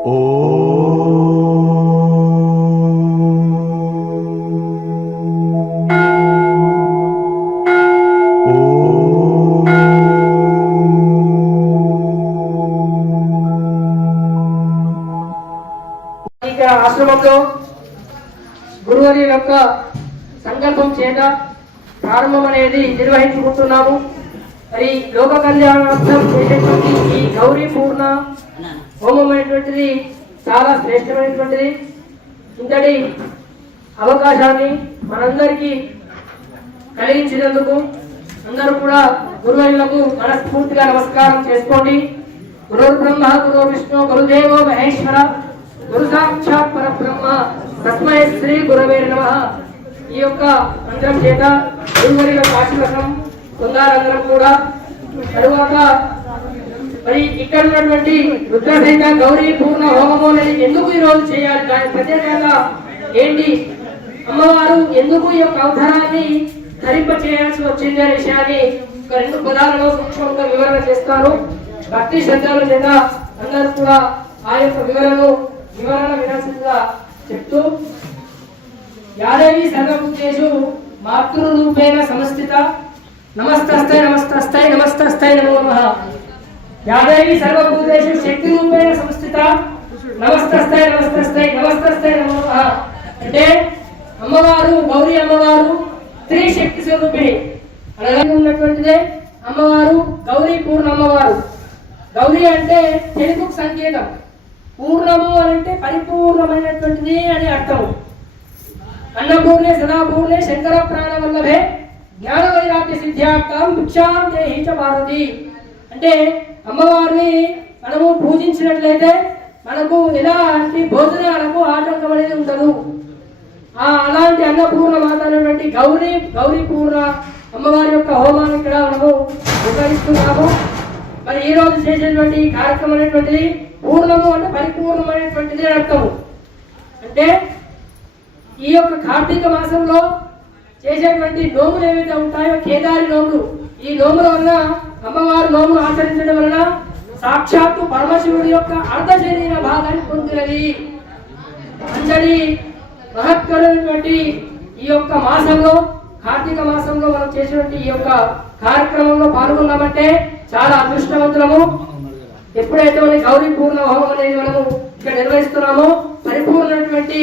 ఆశ్రమంలో గురువారి యొక్క సంకల్పం చేత ప్రారంభం అనేది నిర్వహించుకుంటున్నాము. మరి లోక కళ్యాణార్థం చేసేటువంటి ఈ గౌరీ పూర్ణ హోమం అనేటువంటిది చాలా శ్రేష్టమైనటువంటిది. ఇంతటి అవకాశాన్ని మనందరికీ కలిగించినందుకు అందరూ కూడా గురువులకు మనస్ఫూర్తిగా నమస్కారం చేసుకోండి. గురు బ్రహ్మ గురు విష్ణు గురుదేవో మహేశ్వర గురు సాక్షాత్ పరబ్రహ్మ తస్మై శ్రీ గురవే నమః. ఈ యొక్క మంత్రం చేత గురువుల ఆశీర్వాదం పొందాలందరం కూడా. తరువాత మరి ఇక్కడ ఉన్నటువంటి రుద్రసహిత గౌరీ పూర్ణ హోమము అనేది ఎందుకు ఈరోజు చేయాలి, దాని ప్రత్యేకంగా ఏంటి, అమ్మవారు ఎందుకు ఈ యొక్క అవతారాన్ని ధరింప చేయాల్సి వచ్చింది అనే విషయాన్ని ఒక 2 పదాలలో సూక్ష్మంగా వివరణ చేస్తారు. భక్తి శ్రద్ధల చేత అందరూ కూడా ఆ యొక్క వివరణ వినాల్సిందిగా చెప్తూ, యాదేవి సర్వభూతేషు మాతృరూపేణ సమస్థిత నమస్తస్తై నమస్తస్తై నమస్తస్తై నమో నమః. యాదేవి సర్వభూతేషు శక్తి రూపేణ సంస్థిత నమస్తస్తై నమస్తస్తై నమస్తస్తై నమో నమః. అంటే అమ్మవారు గౌరీ అమ్మవారు త్రిశక్తి స్వరూపిణి. అలాగే ఉన్నటువంటిదే అమ్మవారు గౌరీ పూర్ణ అమ్మవారు. గౌరీ అంటే తెలుగుకు సంకేతం, పూర్ణము అంటే పరిపూర్ణమైనటువంటిది అని అర్థం. అన్నపూర్ణే సదాపూర్ణే శంకర ప్రాణవల్లభే జ్ఞాన వైరాగ్య సిద్ధ్యార్థం భిక్షాం దేహి చ పార్వతి. అంటే అమ్మవారిని మనము పూజించినట్లయితే మనకు ఎలాంటి భోజనాలకు ఆటంకం అనేది ఉండదు. అలాంటి అన్నపూర్ణ మాత అనేటువంటి గౌరీ పూర్ణ అమ్మవారి యొక్క హోమాన్ని ఇక్కడ మనము నిర్వహిస్తున్నాము. మరి ఈ రోజు చేసేటువంటి కార్యక్రమం అనేటువంటిది పూర్ణము అంటే పరిపూర్ణమైనటువంటిది అర్థము. అంటే ఈ యొక్క కార్తీక మాసంలో చేసేటువంటి నోములు ఏవైతే ఉంటాయో కేదారి నోములు, ఈ నోముల వలన అమ్మవారు నోములు ఆచరించడం వలన సాక్షాత్తు పరమశివుడి యొక్క అర్ధ శరీర భాగాన్ని పొందినది. అంతటి మహత్కరమైనటువంటి ఈ యొక్క మాసంలో, కార్తీక మాసంలో మనం చేసినటువంటి ఈ యొక్క కార్యక్రమంలో పాల్గొన్నామంటే చాలా అదృష్టవంతులము. ఎప్పుడైతే మన గౌరీ పూర్ణ హోమం అనేది మనము ఇక్కడ నిర్వహిస్తున్నామో పరిపూర్ణమైనటువంటి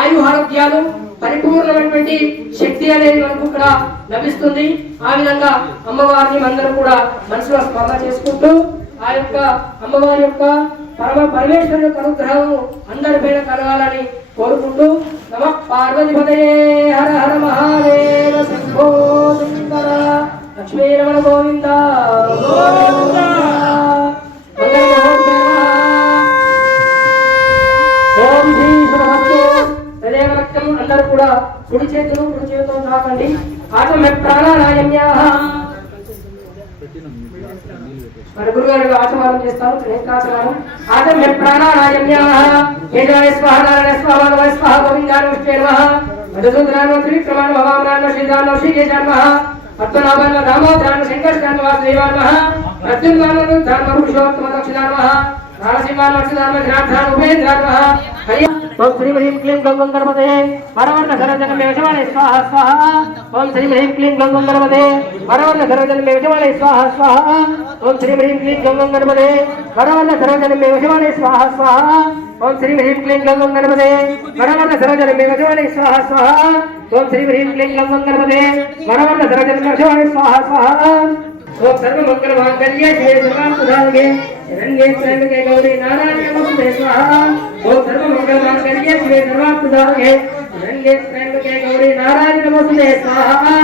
ఆయుహారోగ్యాలు, పరిపూర్ణమైనటువంటి శక్తి అనేది మనకు ఇక్కడ లభిస్తుంది. ఆ విధంగా అమ్మవారిని అందరం కూడా మనసులో స్మరణ చేసుకుంటూ ఆ యొక్క అమ్మవారి యొక్క పరమేశ్వరుని యొక్క అనుగ్రహం అందరిపైన కలగాలని కోరుకుంటూ నమః పార్వతీపతయే హర హర మహాదేవ శంభో శంకర లక్ష్మీ రమణ గోవింద గోవింద. ఓం శ్రీ అందరూ కూడా కుడి చేతితో తాకండి. ఆటమే ప్రాణాయామ్యాః. మరి గురుగారు ఆచమనం చేస్తారు. నేత్రాచమనం. ఆటమే ప్రాణాయామ్యాః. ఏజాయ స్వాహ నారాయణ స్వాహ నమః స్వాహ గోవిందాయ విష్ణే నమః. మధుసూదనాయ త్రివిక్రమాయ భవామనాయ శ్రీదాయ శ్రీకేశాయ నమః. పద్మనాభాయ దామోదరాయ శంకర్షాయ వాసుదేవాయ నమః. ప్రత్యుమ్నాయ ధర్మ పురుషోత్తమ దక్షిణాయ నమః. నారసింహాయ నక్షత్రాయ జ్ఞానాయ ఉపేంద్రాయ నమః. ఓం శ్రీ హ్రీం క్లీం గ్లం గణపతే వరవర్ణ సర్వజనమే విషమాలే స్వాహ స్వాహ. ఓం శ్రీ హ్రీం క్లీం గ్లం గణపతే వరవర్ణ సర్వజనమే విషమాలే స్వాహ స్వాహ. ఓం శ్రీ హ్రీం క్లీం గ్లం గణపతే వరవర్ణ సర్వజనమే విషమాలే స్వాహ స్వాహ. ఓం శ్రీ హ్రీం క్లీం గ్లం గణపతే వరవర్ణ సర్వజనమే విషమాలే స్వాహ స్వాహ. ఓం శ్రీ హ్రీం క్లీం గ్లం గణపతే వరవర్ణ సర్వజనమే విషమాలే స్వాహ స్వాహ. ఓం సర్వమంగళ మాంగళ్యే శివే సర్వార్థసాధకే శరణ్యే త్రయంబకే గౌరీ నారాయణి నమోస్తుతే స్వాహా. ఓం సర్వమంగళ మాంగళ్యే శివే సర్వార్థసాధకే శరణ్యే త్రయంబకే గౌరీ నారాయణి నమోస్తుతే స్వాహా.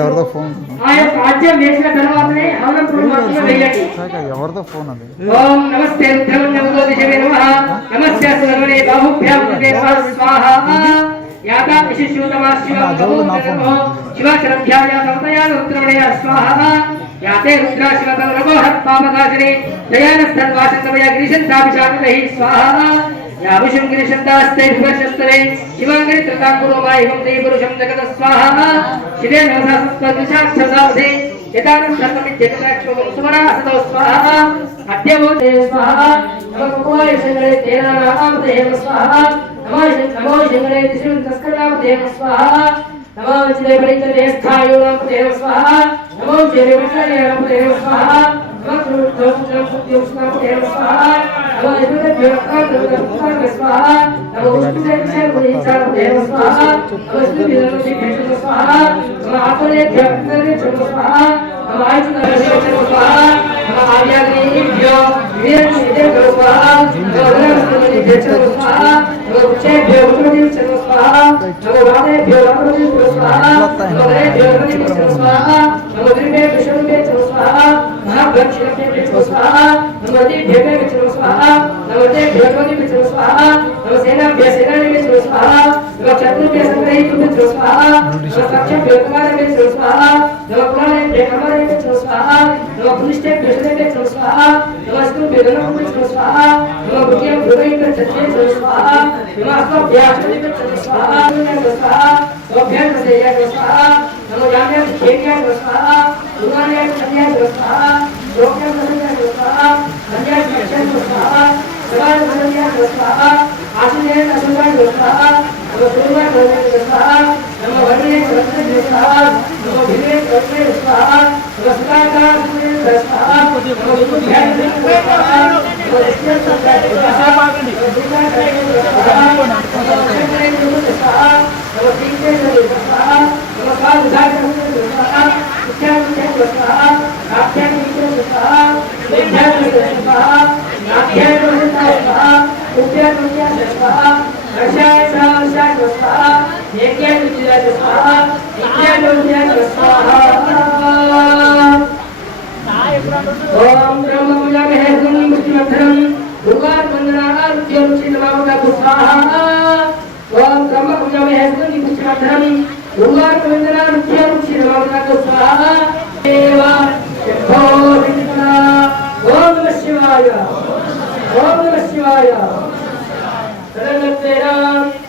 ఎవరిదో ఫోన్ ఆజ్యం వేసిన తర్వాతనే హవనం మాత్రమే వేయండి. ఎవరిదో ఫోన్ అది. ఓం నమస్తే రుద్రమణ్యముతో దిశవే నమః. నమస్తే సర్వనే బాహుభ్యాం స్వాహా. యాతా విశిష్యూతమా శివం నమో శివాచరభ్యాయ నమతయా రుద్రమణయ స్వాహా. యాతే రుద్రా శివతం రఘోహత్ పాపదాశనే దయానస్తన్వాసంగమయ గిరిశంతాభిషాకతై స్వాహా. యావిషం గిరిశంతాస్తే వివర్షస్తరే శివాంగరి త్రితాకురో మాయివం దే పురుషం జగత స్వాహా. శివే నమః విశాక్షసాధే यदानं सर्वमित्येतदाक्षोभं सुमना असतो स्वाहा अद्यवोते स्वाहा नमः शङ्करे तेनानामदेव स्वाहा नमो शङ्करे दिशुन्तस्करामदेव स्वाहा नमो चिदेवरितरे स्थायोनामदेव स्वाहा नमो चिदेवरितरेनामदेव स्वाहा नमो कृतोषुनामदेव स्वाहा नमो यजुदेव्योक्तामदेव स्वाहा नमो विष्णुदेवसेवुनीचामदेव स्वाहा नमो विष्णुदेवसेवुनीचामदेव स्वाहा नमो आत्मनेभ्योक्तामदेव स्वाहा नमो आयुष्यदेवसेवुनीचामदेव स्वाहा नमो आर्याग्नेभ्यो वीरश्रीदेवो स्वाहा नमो धनस्वरूपेभ्यो स्वाहा नमो उच्चेभ्यो उच्चदेवसेवो स्वाहा नमो वादेभ्यो वादेभ्यो स्वाहा नमो हरेभ्यो हरेभ्यो स्वाहा नमो द्रिभ्यो विष्णुभ्यो स्वाहा महाभक्षिभ्यो स्वाहा नमो दिभ्यो स्वाहा नमो देभ्यो स्वाहा नमो सेनाभ्यो स्वाहा नमो शत्रुभ्यो संग्रहीभ्यो स्वाहा नमो साक्षाभ्यो कुमारेभ्यो स्वाहा नमो कुमारेभ्यो कुमारेभ्यो स्वाहा नमो पुनिष्ठेभ्यो स्वाहा नमो स्तुभ्यो स्वाहा नमो बुद्धिभ्यो चत्रेभ्यो स्वाहा नमो अस्मभ्यो स्वाहा नमो स्वाहा नमो स्वाहा नमो जाम्याभ्यो स्वाहा गुरुवार्याभ्यो स्वाहा लोक्याभ्यो स्वाहा अन्याभ्यो स्वाहा सर्वाभ्यो स्वाहा आशीर्वादाभ्यो स्वाहा नमो गुरुवार्याभ्यो स्वाहा नमो वर्णेभ्यो स्वाहा नमो भिन्नेभ्यो स्वाहा नमो सुखाकाभ्यो स्वाहा नमो विभुभ्यो स्वाहा नमो दक्षिणभ्यो स्वाहा नमो दुर्गाभ्यो स्वाहा नमो शङ्करेभ्यो स्वाहा नमो श्रीकृष्णभ्यो स्वाहा नमो स्वाहाभ्यो स्वाहा उच्चाभ्यो स्वाहा आख्याभ्यो स्वाहा विद्याभ्यो स्वाहा नाभ्यो स्वाहा उभ्यो स्वाहा रक्षाय स्वाहा यज्ञाय स्वाहा विद्याय स्वाहा ओम ब्रह्म पूजामहे मुष्टिमद्धरं दुर्गावन्दनारुच्यरुचिनमामका स्वाहा ओम ब्रह्म पूजामहे मुष्टिमद्धरं दुर्गावन्दनारुच्यरुचिनमामका स्वाहा देवा शंभो विष्णु ओम नमः शिवाय ओम नमः शिवाय तदनंतर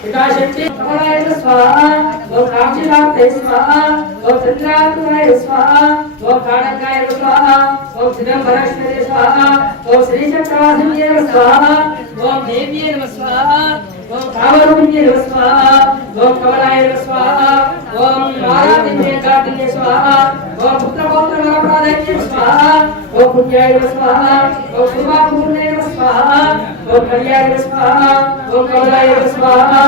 पिताशक्ति कमलाय स्वाहा ओम काक्षिलाय स्वाहा ओम चंद्रात्मनाय स्वाहा ओम काणकाय स्वाहा ओम चिदंबरेश्वराय स्वाहा ओम श्रीचक्रवासिन्ये स्वाहा ओम देव्ये नमः स्वाहा ओम कामरूपिण्ये नमः स्वाहा ओम कमलाय स्वाहा ओम नारायण्ये कार्तिके स्वाहा ओम पुत्रपौत्र वरप्रदाय स्वाहा ओम पुण्याय स्वाहा ओम शुभापूर्णे स्वाहा ओम कल्याणाय स्वाहा ओम कमलाय स्वाहा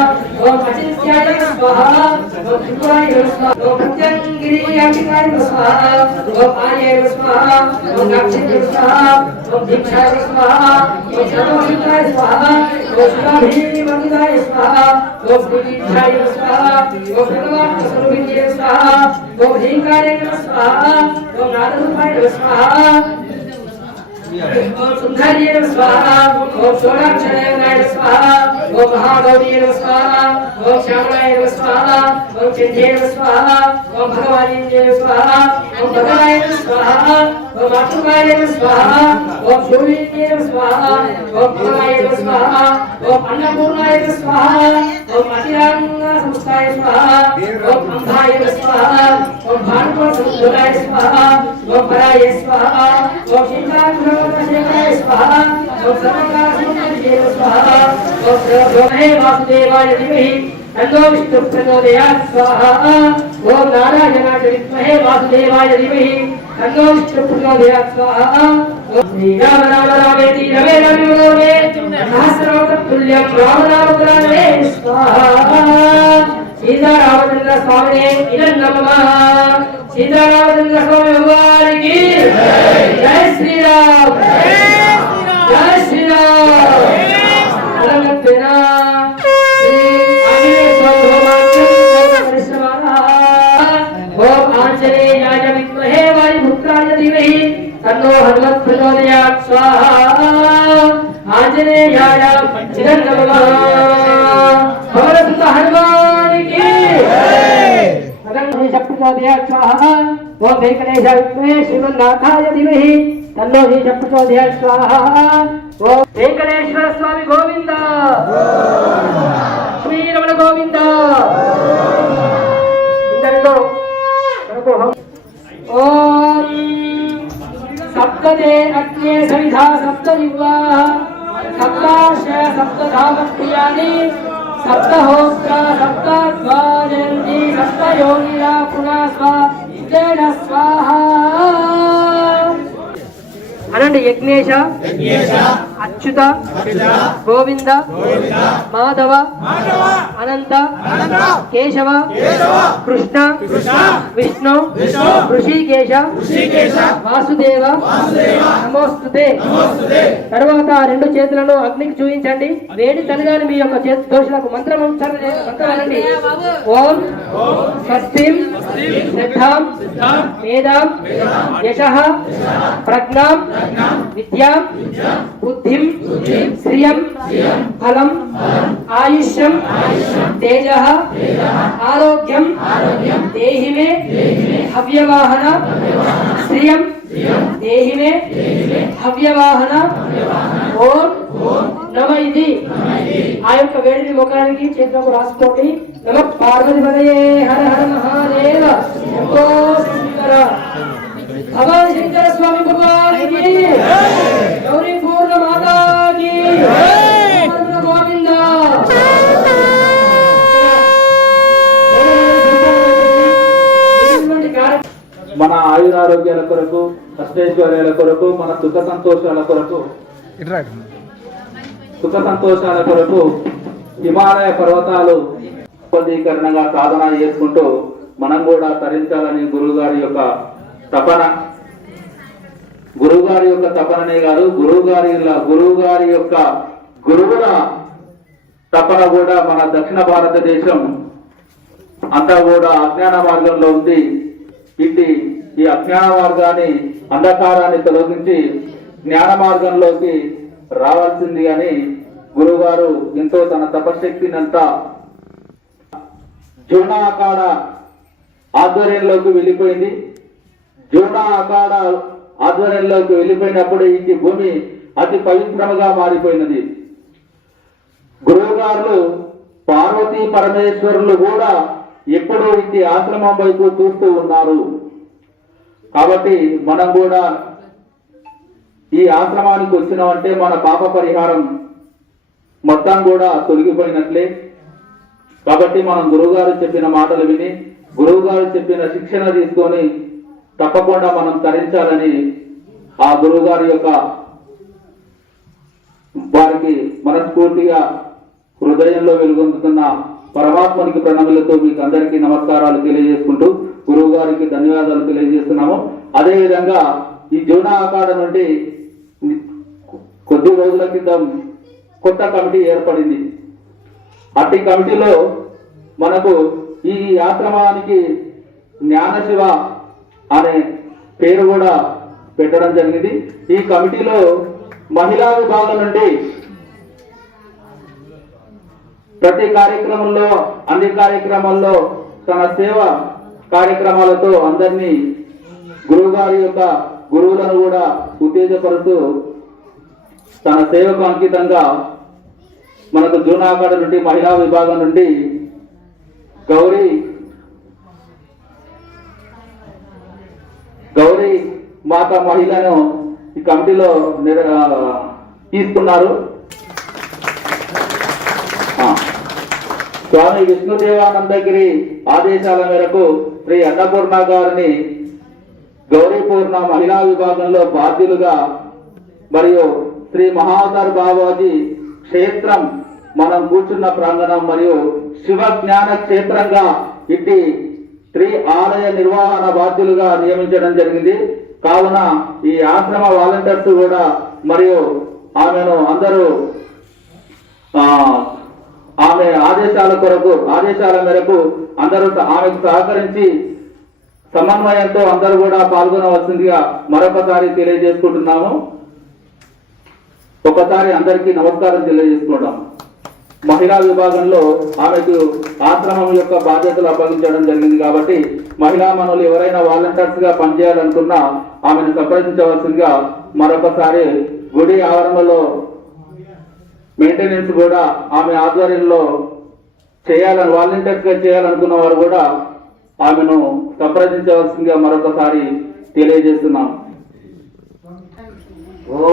ओम अचिन्त्याय स्वाहा ओम त्रिपुराय स्वाहा ओम प्रत्यंगिरियामिकाय स्वाहा ओम आर्याय स्वाहा ओम नाक्षिकाय स्वाहा ओम दीक्षाय स्वाहा ओम सर्वभूताय स्वाहा ओम शिवाभिमन्दिराय स्वाहा ओम श्रीदीक्षाय स्वाहा ओम सर्वात्मस्वरूपिणे स्वाहा ओम ह्रींकाराय स्वाहा ओम नादरूपाय स्वाहा ओम सुंदर्ये स्वाहा ओम षोडक्षराय स्वाहा ओम महागौरीये स्वाहा ओम श्यामलाय स्वाहा ओम चिन्त्ये स्वाहा ओम भगवानिन्ये स्वाहा ओम भगवाय स्वाहा ओम मातृकाय स्वाहा ओम शूलिन्ये स्वाहा ओम भगवाय स्वाहा ओम अन्नपूर्णाय स्वाहा ओम अतिरंग संस्थाय स्वाहा ओम अंधाय स्वाहा ओम भानुकोशुद्धाय स्वाहा ओम पराय स्वाहा ओम शीतलाग्रहणशेखराय स्वाहा ओम सर्वकालसुन्दर्ये स्वाहा ओम सर्वभौमे वासुदेवाय धीमहि तन्नो विष्णुः प्रचोदयात् स्वाहा ओम नारायणाय विद्महे वासुदेवाय धीमहि तन्नो विष्णुः प्रचोदयात् स्वाहा ओम श्रीराम राम रामेति रमे रमे मनोरमे सहस्रनाम तुल्यं राम नाम पुराणे स्वाहा सीतारामचंद्र स्वामिने इदं नमः सीतारामचंद्र स्वामी भगवान की जय श्री राम जय श्री राम अलंकतेना ओम आंजनेयाय विद्महे वायुपुत्राय धीमहि तन्नो हनुमत् प्रचोदयात् स्वाहा आंजनेयाय चिरं नमः भगवन्त हनुमान की प्रचोदयात् स्वाहा ओम वेंकटेशाय विद्महे श्रीमन्नाथाय धीमहि तन्नो प्रचोदयात् स्वाहा ओम वेंकटेश्वर स्वामी गोविंद श्री रमण गोविंद इंदरितो మనకు ఓం सप्ताशय सप्तधामक्रियाणि सप्तहोत्र सप्तद्वादशी सप्तयोनिरा पुनः स्वा स्वाहा అనండి యజ్ఞేశ అచ్యుత గోవింద మాధవ అనంత కేశవ కృష్ణ విష్ణు ఋషికేశ వాసుదేవ నమోస్తుతే. తర్వాత రెండు చేతులను అగ్నికి చూపించండి. వేడి తనగాని మీ యొక్క చేతి దోషులకు మంత్రాలండి. ఓం స్వస్తిం శ్రద్ధాం మేధాం యశః ప్రజ్ఞాం విద్యాం బుద్ధిం శ్రియం ఫలం ఆయుష్యం తేజః ఆరోగ్యం దేహి మే హవ్యవాహన శ్రియం దేహి మే హవ్యవాహన ఓం నమ. ఇది ఆ యొక్క వేడిని ముఖానికి చేతులకు రాసుకోండి. నమ పార్వతీపతయే హర హర మహాదేవ శంభో శంకర. भगवान शंकर स्वामी भगवान की गौरी पूर्ण माता की गोविंद. మన ఆయురారోగ్యాల కొరకు అష్టైశ్వర్యాల కొరకు మన సుఖ సంతోషాల కొరకు హిమాలయ పర్వతాలు ఉపదీకరణగా సాధన చేసుకుంటూ మనం కూడా తరించాలని గురువుగారి యొక్క తపన. గురువుగారి యొక్క తపననే కాదు, గురువుగారి యొక్క గురువుల తపన కూడా మన దక్షిణ భారతదేశం అంతా కూడా అజ్ఞాన మార్గంలో ఉంది. ఈ అజ్ఞాన మార్గాన్ని అంధకారాన్ని తొలగించి జ్ఞాన మార్గంలోకి రావాల్సింది అని గురువుగారు ఎంతో తన తపశక్తినంతా జూనా అఖాడ ఆధ్వర్యంలోకి వెళ్ళిపోయింది. జూనా అఖాడ ఆధ్వర్యంలోకి వెళ్ళిపోయినప్పుడు ఈ భూమి అతి పవిత్రముగా మారిపోయినది. గురువుగారులు పార్వతీ పరమేశ్వరులు కూడా ఎప్పుడూ ఈ ఆశ్రమం వైపు చూస్తూ ఉన్నారు. కాబట్టి మనం కూడా ఈ ఆశ్రమానికి వచ్చినామంటే మన పాప పరిహారం మొత్తం కూడా తొలగిపోయినట్లే. కాబట్టి మనం గురువుగారు చెప్పిన మాటలు విని గురువుగారు చెప్పిన శిక్షణ తీసుకొని తప్పకుండా మనం తరించాలని ఆ గురువుగారి యొక్క వారికి మనస్ఫూర్తిగా హృదయంలో వెలుగొందుతున్న పరమాత్మనికి ప్రణామాలతో మీకు అందరికీ నమస్కారాలు తెలియజేసుకుంటూ గురువు గారికి ధన్యవాదాలు తెలియజేస్తున్నాము. అదేవిధంగా ఈ జూనా అఖాడ నుండి కొద్ది రోజుల క్రితం కొత్త కమిటీ ఏర్పడింది. అట్టి కమిటీలో మనకు ఈ ఆశ్రమానికి జ్ఞానశివ అనే పేరు కూడా పెట్టడం జరిగింది. ఈ కమిటీలో మహిళా విభాగం నుండి ప్రతి కార్యక్రమంలో అన్ని కార్యక్రమాల్లో తన సేవ కార్యక్రమాలతో అందరినీ గురువుగారి యొక్క గురువులను కూడా ఉత్తేజపరుస్తూ తన సేవకు అంకితంగా మనకు జూనా అఖాడ నుండి మహిళా విభాగం నుండి గౌరీ మాత మహిళను ఈ కమిటీలో తీసుకున్నారు. స్వామి విష్ణుదేవానందగిరి ఆదేశాల మేరకు శ్రీ అన్నపూర్ణ గారిని గౌరీపూర్ణ మహిళా విభాగంలో బాధ్యులుగా మరియు శ్రీ మహావతార్ బాబాజీ క్షేత్రం మనం కూర్చున్న ప్రాంగణం మరియు శివ జ్ఞాన క్షేత్రంగా ఇట్టి శ్రీ ఆలయ నిర్వహణ బాధ్యులుగా నియమించడం జరిగింది. కావున ఈ ఆశ్రమ వాలంటీర్స్ కూడా మరియు ఆమెను అందరూ ఆమె ఆదేశాల మేరకు అందరూ ఆమెకు సహకరించి సమన్వయంతో అందరూ కూడా పాల్గొనవలసిందిగా మరొకసారి తెలియజేసుకుంటున్నాము. ఒకసారి అందరికీ నమస్కారం తెలియజేసుకుంటాం. మహిళా విభాగంలో ఆమెకు ఆశ్రమం యొక్క బాధ్యతలు అప్పగించడం జరిగింది కాబట్టి మహిళా మనులు ఎవరైనా వాలంటీర్స్ గా పనిచేయాలనుకున్నా ఆమెను సంప్రదించవలసిందిగా మరొకసారి గుడి ఆవరణలో మెయింటెనెన్స్ కూడా ఆమె ఆధ్వర్యంలో చేయాలని వాలంటీర్స్ గా చేయాలనుకున్న వారు కూడా ఆమెను సంప్రదించవలసిందిగా మరొకసారి తెలియజేస్తున్నాం. ఓ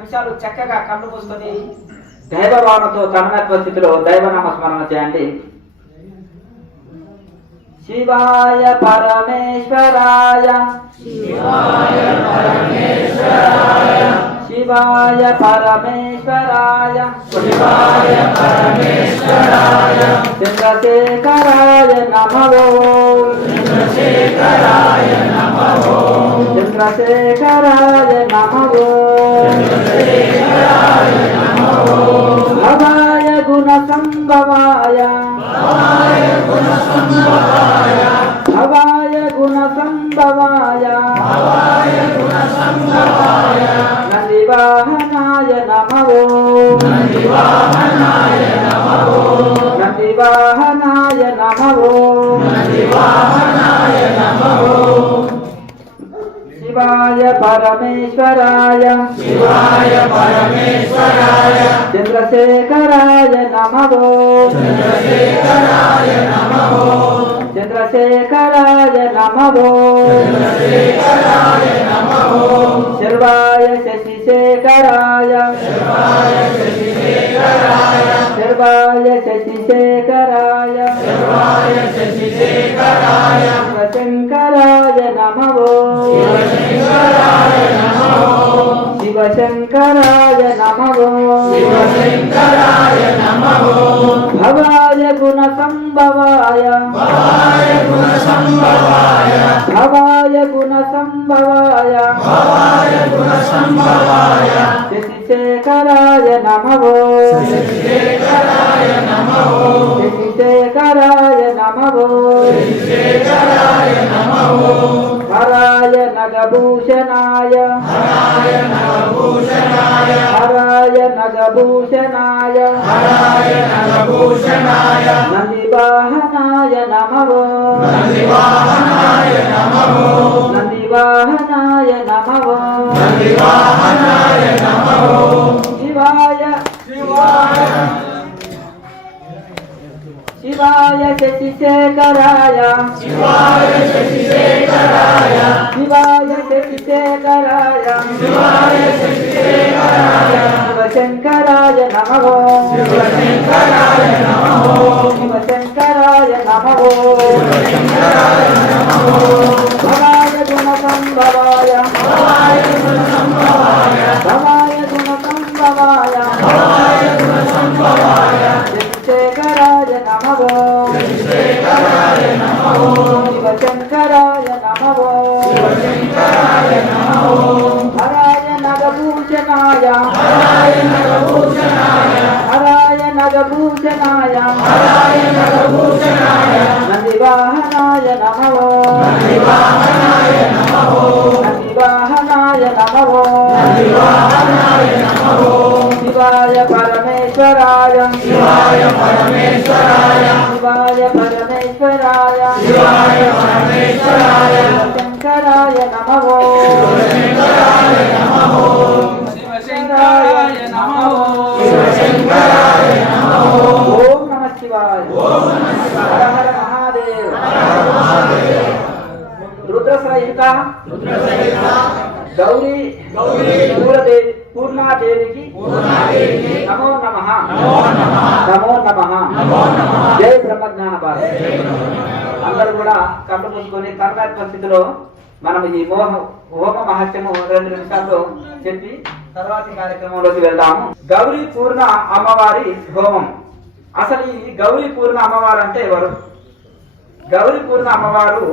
నిమిషాలు చక్కగా కళ్ళు మూసుకొని దైవ భావనతో తన్మయత్వ స్థితిలో దైవనామ స్మరణ చేయండి. శివాయ పరమేశ్వరాయ శివాయ పరమేశ్వరాయ శివాయ పరమేశ్వరాయ శివాయ పరమేశ్వరాయ చంద్రశేఖరాయ నమో చంద్రశేఖరాయ నమో చంద్రశేఖరాయ నమో చంద్రశేఖరాయ నమో భవాయ గుణ సంభవాయ భవాయ గుణ సంభవాయ భవాయ గుణ సంభవాయ భవాయ గుణ సంభవాయ నందివాహనాయ నమో నందివాహనాయ నమో నందివాహనాయ నమో నందివాహనాయ నమో శివాయ పరమేశ్వరాయ శివాయ పరమేశ్వరాయ చంద్రశేఖరాయ నమో చంద్రశేఖరాయ నమో చంద్రశేఖరాయ నమో చంద్రశేఖరాయ నమో శర్వాయ శశిశేఖరాయ శర్వాయ శశిశేఖరాయ శర్వాయ శశిశేఖరాయ శర్వాయ శశిశేఖరాయ శివశంకరాయ నమో శివశంకరాయ నమో శివశంకరాయ నమో శివశంకరాయ నమో భవాయ గుణ సంభవాయ భవాయ గుణ సంభవాయ భవాయ గుణ సంభవాయ భవాయ గుణ సంభవాయ శశిశేఖరాయ నమో శశిశేఖరాయ నమో శశిశేఖరాయ నమో శశిశేఖరాయ నమో హరాయ నగభూషణాయ హరాయ నగభూషణాయ హరాయ నగభూషణాయ హరాయ నగభూషణాయ నందివాహనాయ నమో నందివాహనాయ నమో నందివాహనాయ నమో నందివాహనాయ నమో శివాయ శివాయ శివాయ శశిశేఖరాయ శివాయ శశిశేఖరాయ శివాయ శశిశేఖరాయ శివాయ శశిశేఖరాయ శివశంకరాయ నమో శివశంకరాయ నమో శివశంకరాయ నమో శివశంకరాయ నమో భవాయ గుణ సంభవాయ భవాయ గుణ సంభవాయ భవాయ గుణ సంభవాయ భవాయ గుణ సంభవాయ శశిశేఖరాయ నమో శశిశేఖరాయ నమో శివశంకరాయ నమో శివశంకరాయ నమో హరాయ నగభూషణాయ హరాయ నగభూషణాయ హరాయ నగభూషణాయ హరాయ నగభూషణాయ నందివాహనాయ నమో నందివాహనాయ నమో నందివాహనాయ నమో నందివాహనాయ నమో శివాయ పరమేశ్వరాయ శివాయ పరమేశ్వరాయ శివాయ పరమేశ్వరాయ శివాయ పరమేశ్వరాయ శంకరాయ నమో శివశంకరాయ నమో శివశంకరాయ నమో శివశంకరాయ నమో ఓం నమః శివాయ ఓం నమః శివాయ హర హర మహాదేవ్ హర హర మహాదేవ్ రుద్ర సహిత గౌరీ పూర్ణాదేవికి నమో నమః నమో నమః జై బ్రహ్మజ్ఞాన భారతి. అందరూ కూడా కళ్ళు మూసుకొని తన్మయత్వ స్థితిలో మనం ఈ హోమ మహత్యము 2 నిమిషాల్లో చెప్పి తర్వాతి కార్యక్రమంలోకి వెళ్దాము. గౌరీ పూర్ణ అమ్మవారి హోమం. అసలు ఈ గౌరీ పూర్ణ అమ్మవారు అంటే ఎవరు? గౌరీ పూర్ణ అమ్మవారు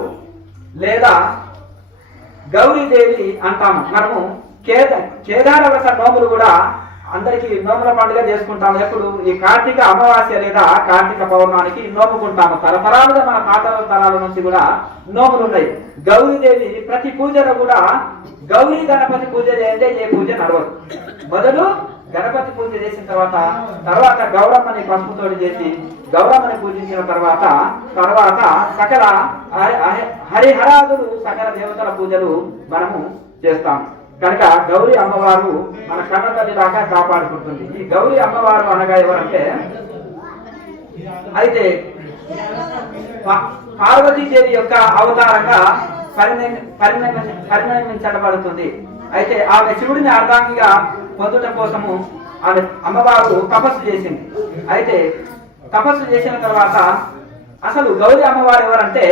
లేదా గౌరీదేవి అంటాము. మనము కేదారవ్రత నోములు కూడా అందరికీ నోముల పండుగ చేసుకుంటాము. ఎప్పుడు ఈ కార్తీక అమావాస్య లేదా కార్తీక పౌర్ణానికి నోముకుంటాము. తరతరాలుగా మన పాత తరాల నుంచి కూడా నోములు ఉన్నాయి. గౌరీదేవి ప్రతి పూజలో కూడా గౌరీ గణపతి పూజ చేయంటే ఏ పూజ నడవదు. మొదలు గణపతి పూజ చేసిన తర్వాత గౌరమ్మని పసుపుతోటి చేసి గౌరమ్మని పూజించిన తర్వాత సకల హరిహరాదులు సకల దేవతల పూజలు మనము చేస్తాము. కనుక గౌరీ అమ్మవారు మన కన్న తల్లి దాకా కాపాడుకుంటుంది. ఈ గౌరీ అమ్మవారు అనగా ఎవరంటే అయితే పార్వతీదేవి యొక్క అవతారంగా పరిణమించబడుతుంది. అయితే ఆమె శివుడిని అర్ధాంగిగా పొందుట కోసము ఆమె అమ్మవారు తపస్సు చేసింది. అయితే తపస్సు చేసిన తర్వాత అసలు గౌరీ అమ్మవారు ఎవరంటే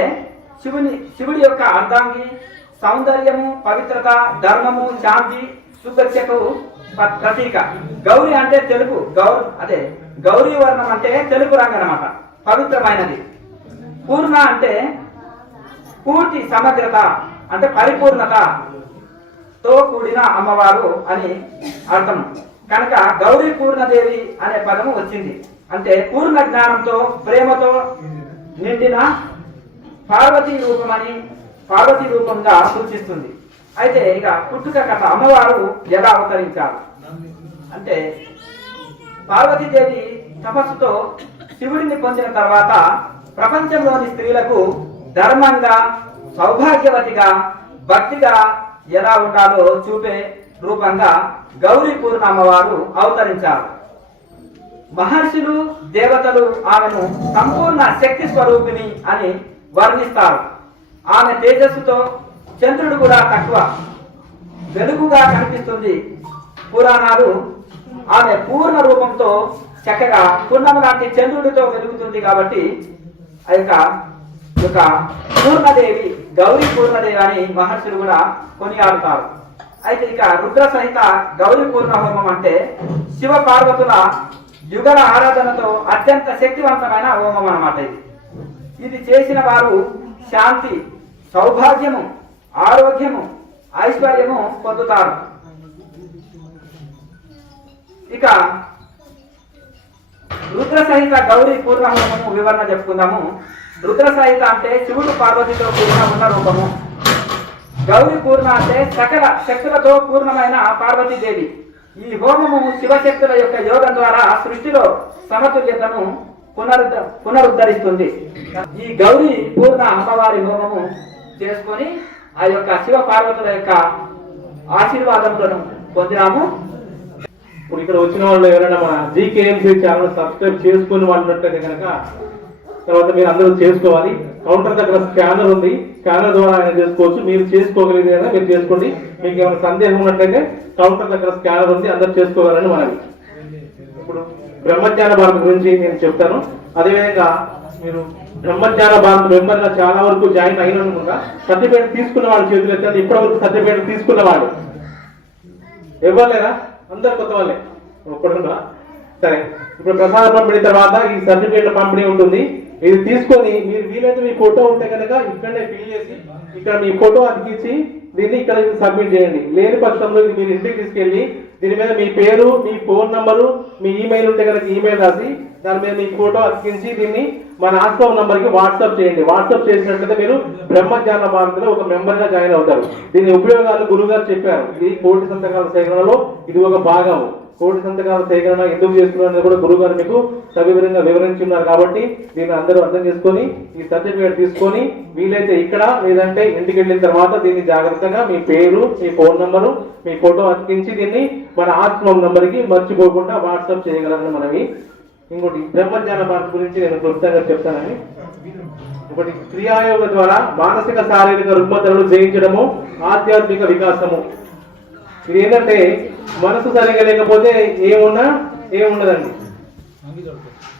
శివుడి యొక్క అర్ధాంగి, సౌందర్యము, పవిత్రత, ధర్మము, శాంతి, సుభిక్షకు ప్రతీక. గౌరీ అంటే తెలుపు, గౌరీ వర్ణం అంటే తెలుపు రంగు అన్నమాట, పవిత్రమైనది. పూర్ణ అంటే పూర్తి సమగ్రత, అంటే పరిపూర్ణతతో కూడిన అమ్మవారు అని అర్థం. కనుక గౌరీ పూర్ణదేవి అనే పదము వచ్చింది. అంటే పూర్ణ జ్ఞానంతో ప్రేమతో నిండిన పార్వతీ రూపంగా సూచిస్తుంది. అయితే ఇక పుట్టుక కథ, అమ్మవారు ఎలా అవతరించారు అంటే, పార్వతీదేవి తపస్సుతో శివుడిని పొందిన తర్వాత ప్రపంచంలోని స్త్రీలకు ధర్మంగా, సౌభాగ్యవతిగా, భక్తిగా ఎలా ఉండాలో చూపే రూపంగా గౌరీ పూర్ణ అమ్మవారు అవతరించారు. మహర్షులు, దేవతలు ఆమెను సంపూర్ణ శక్తి స్వరూపిణి అని వర్ణిస్తారు. ఆమె తేజస్సుతో చంద్రుడు కూడా తక్కువ వెలుగుగా కనిపిస్తుంది. పురాణాలు ఆమె పూర్ణ రూపంతో చక్కగా పూర్ణము లాంటి చంద్రుడితో వెలుగుతుంది. కాబట్టి ఆ యొక్క పూర్ణదేవి గౌరీ పూర్ణదేవి అని మహర్షులు కూడా కొనియాడుతారు. అయితే ఇక రుద్ర సహిత గౌరీ పూర్ణ హోమం అంటే శివ పార్వతుల యుగల ఆరాధనతో అత్యంత శక్తివంతమైన హోమం అన్నమాట. ఇది చేసిన వారు శాంతి, సౌభాగ్యము, ఆరోగ్యము, ఐశ్వర్యము పొందుతారు. ఇక రుద్ర సహిత గౌరీ పూర్ణ హోమము వివరణ చెప్పుకుందాము. రుద్ర సహిత అంటే శివుడు పార్వతితో కూడిన ఉన్న రూపము. గౌరీ పూర్ణ అంటే సకల శక్తులతో పూర్ణమైన పార్వతీదేవి. ఈ హోమము శివశక్తుల యొక్క యోగం ద్వారా సృష్టిలో సమతుల్యతను పునరుద్ధరిస్తుంది. ఈ గౌరీ పూర్ణ అమ్మవారి హోమము చేసుకొని ఆ యొక్క శివ పార్వతుల యొక్క ఆశీర్వాదములను పొందినాము. ఇప్పుడు ఇక్కడ వచ్చిన వాళ్ళు ఎవరైనా మన జీకేఎంసీ ఛానల్ సబ్స్క్రైబ్ చేసుకుని వాళ్ళు ఉన్నట్లయితే కనుక తర్వాత మీరు అందరూ చేసుకోవాలి. కౌంటర్ దగ్గర స్కానర్ ఉంది, స్కానర్ ద్వారా ఆయన చేసుకోవచ్చు. మీరు చేసుకోగలిగితే మీరు చేసుకోండి. మీకు ఏమైనా సందేహం ఉన్నట్లయితే కౌంటర్ దగ్గర స్కానర్ ఉంది, అందరూ చేసుకోవాలని మనవి. ఇప్పుడు బ్రహ్మజ్ఞాన భారత్ గురించి నేను చెప్తాను. అదేవిధంగా మీరు బ్రహ్మజ్ఞాన భారత్ మెంబర్గా చాలా వరకు జాయిన్ అయినందుకు సర్టిఫికేట్ తీసుకున్న వాళ్ళు చేతులు ఎత్తారు. ఇప్పటివరకు సర్టిఫికేట్ తీసుకున్న వాళ్ళు ఎవరు లేరా? అందరు కొత్త వాళ్ళే ఒక్కడున్నా. సరే, ఇప్పుడు ప్రసాద పంపిణీ తర్వాత ఈ సర్టిఫికేట్ల పంపిణీ ఉంటుంది. ఇది తీసుకొని మీరు వీలైతే మీ ఫోటో ఉంటే కనుక ఇక్కడనే ఫిల్ చేసి ఇక్కడ మీ ఫోటో అతికించి దీన్ని ఇక్కడ సబ్మిట్ చేయండి. లేని పక్షంలో ఇది మీరు ఇంటికి తీసుకెళ్ళి దీని మీద మీ పేరు, మీ ఫోన్ నంబరు, మీ ఈమెయిల్ ఉంటే కనుక ఈమెయిల్ రాసి దాని మీద మీ ఫోటో అతికించి దీన్ని మన ఆశ్రమం నంబర్కి వాట్సాప్ చేయండి. వాట్సాప్ చేసినట్లయితే మీరు బ్రహ్మజ్ఞాన భారత్లో ఒక మెంబర్గా జాయిన్ అవుతారు. దీని ఉపయోగాలు గురువు గారు చెప్పారు. ఇది కోటి సంతకాల సేకరణలో ఇది ఒక భాగం. కోటి సంతకాల సేకరణ ఎందుకు చేస్తున్నారు కూడా గురువు గారు మీకు సవివరంగా వివరించున్నారు. కాబట్టి దీన్ని అందరూ అర్థం చేసుకొని ఈ సర్టిఫికేట్ తీసుకొని వీలైతే ఇక్కడ లేదంటే ఇంటికి వెళ్ళిన తర్వాత దీన్ని జాగ్రత్తగా మీ పేరు, మీ ఫోన్ నంబరు, మీ ఫోటో అతికించి దీన్ని మన ఆశ్రమం నంబర్కి మర్చిపోకుండా వాట్సాప్ చేయగలరని మనవి. ఇంకోటి బ్రహ్మజ్ఞాన భారత్ గురించి నేను క్లుప్తంగా చెప్తానని. ఒకటి క్రియాయోగ ద్వారా మానసిక శారీరక రుగ్మతలను జయించడము, ఆధ్యాత్మిక వికాసము. ఇది ఏంటంటే మనసు సరిగా లేకపోతే ఏముండదండి.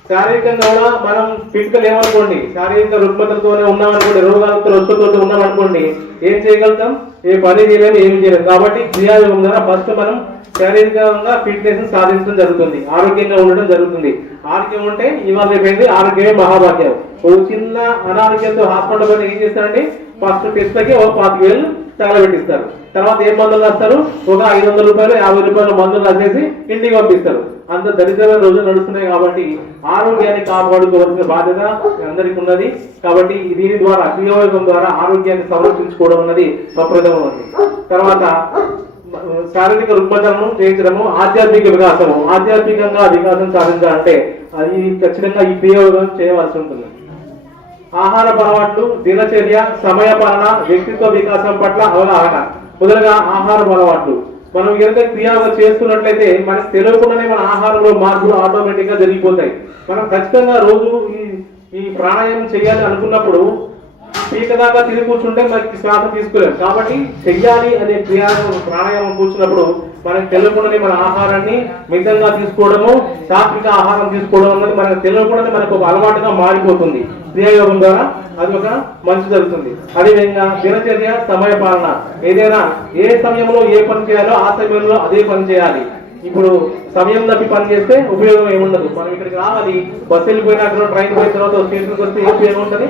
శారీరకంగా కూడా మనం ఫిట్గా లేవనుకోండి, శారీరక రుగ్మతలతోనే ఉన్నామనుకోండి, రోగాలతో రొచ్చుతో ఉన్నామనుకోండి, ఏం చేయగలుగుతాం? ఏ పని చేయలేము, ఏమి చేయలేము. కాబట్టి క్రియాయోగం ద్వారా ఫస్ట్ మనం శారీరకంగా ఫిట్నెస్ సాధించడం జరుగుతుంది, ఆరోగ్యంగా ఉండడం జరుగుతుంది. ఆరోగ్యం ఉంటే ఇవాళ రేపైంది, ఆరోగ్యమే మహాభాగ్యం. ఓ చిన్న అనారోగ్యంతో హాస్పిటల్ పోయి ఏం చేస్తారండి? ఫస్ట్ టెస్ట్లకి ఒక 5,000 తగలబెట్టిస్తారు. తర్వాత ఏం మందులు రాస్తారు? ఒక 500 రూపాయలు 50 రూపాయల మందులు రాసేసి ఇంటికి పంపిస్తారు. అంత దరిద్రమైన రోజులు నడుస్తున్నాయి. కాబట్టి ఆరోగ్యాన్ని కాపాడుకోవాల్సిన బాధ్యత అందరికీ ఉన్నది. కాబట్టి దీని ద్వారా క్రియాయోగం ద్వారా ఆరోగ్యాన్ని సంరక్షించుకోవడం అన్నది ప్రప్రథమం ఉంది. తర్వాత శారీరక రుగ్మతలను జయించడము, ఆధ్యాత్మిక వికాసము. ఆధ్యాత్మికంగా వికాసం సాధించాలంటే అది ఖచ్చితంగా ఈ క్రియాయోగం చేయవలసి ఉంటుంది. ఆహార అలవాట్లు, దినచర్య, సమయ పాలన, వ్యక్తిత్వ వికాసం పట్ల అవగాహన. మొదలుగా ఆహార అలవాట్లు. మనం కనుక క్రియాయోగం చేస్తున్నట్లయితే మనకు తెలియకుండానే మన ఆహారంలో మార్పులు ఆటోమేటిక్ గా జరిగిపోతాయి. మనం ఖచ్చితంగా రోజు ఈ ప్రాణాయామం చేయాలి అనుకున్నప్పుడు పీక దాకా తిరిగి కూర్చుంటే మనకి శ్వాస తీసుకోలేము. కాబట్టి చెయ్యాలి అనే ప్రాణాయామం కూర్చున్నప్పుడు మనకు తెలియకుండానే మన ఆహారాన్ని మితంగా తీసుకోవడము, సాత్విక ఆహారం తీసుకోవడం అన్నది మనకు తెలియకుండానే మనకు ఒక అలవాటుగా మారిపోతుంది. క్రియాయోగం ద్వారా అది ఒక మంచి జరుగుతుంది. అదేవిధంగా దినచర్య, సమయ పాలన. ఏదైనా ఏ సమయంలో ఏ పని చేయాలో ఆ సమయంలో అదే పని చేయాలి. ఇప్పుడు సమయం తప్పి పని చేస్తే ఉపయోగం ఏముండదు. మనం ఇక్కడికి రావాలి, బస్సు వెళ్ళిపోయినాక ట్రైన్ పోయిన తర్వాత స్టేషన్కి వస్తే ఏ ఉపయోగం ఉంటుంది.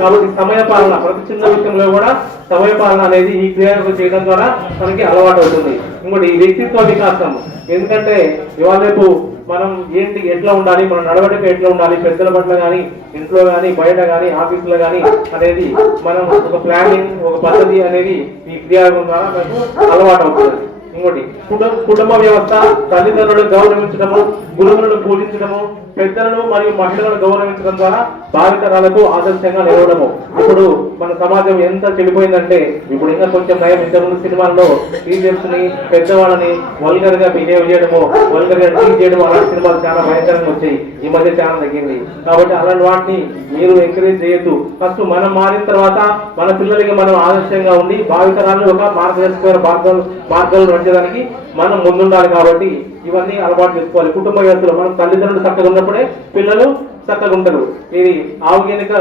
కాబట్టి సమయ పాలన, ప్రతి చిన్న విషయంలో కూడా సమయ పాలన అనేది ఈ క్రియాయోగం చేయడం ద్వారా మనకి అలవాటు అవుతుంది. ఇంకోటి వ్యక్తిత్వ వికాసం. ఎందుకంటే ఇవాళ రేపు మనం ఏంటి ఎట్లా ఉండాలి, మన నడవడిక ఎట్లా ఉండాలి, పెద్దల పట్ల కానీ, ఇంట్లో కానీ, బయట కానీ, ఆఫీసులో కానీ అనేది మనం ఒక ప్లానింగ్, ఒక పద్ధతి అనేది ఈ క్రియాయోగం ద్వారా మనకు అలవాటు అవుతుంది. ఇంకోటి కుటుంబ వ్యవస్థ, తల్లిదండ్రులను గౌరవించడము, గురువులను పూజించడము, పెద్దలను మరియు మహిళలను గౌరవించడం ద్వారా భావితరాలకు ఆదర్శంగా నిలవడము. ఇప్పుడు మన సమాజం ఎంత చెడిపోయిందంటే, ఇప్పుడు ఇంకా కొంచెం నయం. ఇంతకుముందు సినిమాల్లో టీచర్స్ ని, పెద్దవాళ్ళని వల్గర్ గా బిహేవ్ చేయడము, వల్గర్ గా ట్రీట్ చేయడం, అలాంటి సినిమాలు చాలా భయంకరంగా వచ్చాయి. ఈ మధ్య చాలా తగ్గింది. కాబట్టి అలాంటి వాటిని మీరు ఎంకరేజ్ చేయొద్దు. ఫస్ట్ మనం మారిన తర్వాత మన పిల్లలకి మనం ఆదర్శంగా ఉండి భావితరాలను ఒక మార్గదర్శకమైన మార్గాలు నడిచేదానికి మనం ముందుండాలి. కాబట్టి ఇవన్నీ అలవాటు చేసుకోవాలి. కుటుంబ వ్యవస్థలో మనం తల్లిదండ్రులు చక్కగా ఉన్నప్పుడే పిల్లలు చక్కగా ఉంటారు. ఇది ఆవు గినక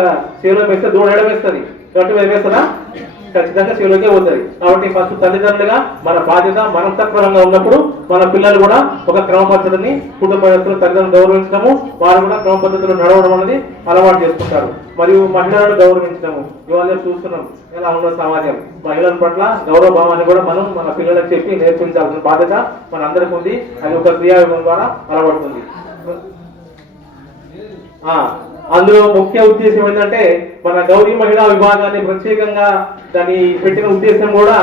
చేలో వేస్తే దూడడం వేస్తుంది, గట్టి వేస్తుందా? ఖచ్చితంగా చెవులోకే పోతుంది. కాబట్టి ఫస్ట్ తల్లిదండ్రులుగా మన బాధ్యత, మనం సక్రమంగా ఉన్నప్పుడు మన పిల్లలు కూడా ఒక క్రమ పద్ధతిని, కుటుంబ వ్యవస్థలో తల్లిదండ్రులు గౌరవించడము, వారు కూడా క్రమ పద్ధతిలో నడవడం అనేది అలవాటు చేసుకుంటారు. మరియు మహిళలను గౌరవించడము. ఇవాళ చూస్తున్నాం ఎలా ఉన్న సమాజం. మహిళల పట్ల గౌరవ భావాన్ని కూడా మనం మన పిల్లలకు చెప్పి నేర్పించాల్సిన బాధ్యత మన అందరికీ ఉంది. అది ఒక క్రియాయోగం ద్వారా అలవడుతుంది. అందులో ముఖ్య ఉద్దేశం ఏంటంటే, మన గౌరీ మహిళా విభాగాన్ని ప్రత్యేకంగా దాన్ని పెట్టిన ఉద్దేశం కూడా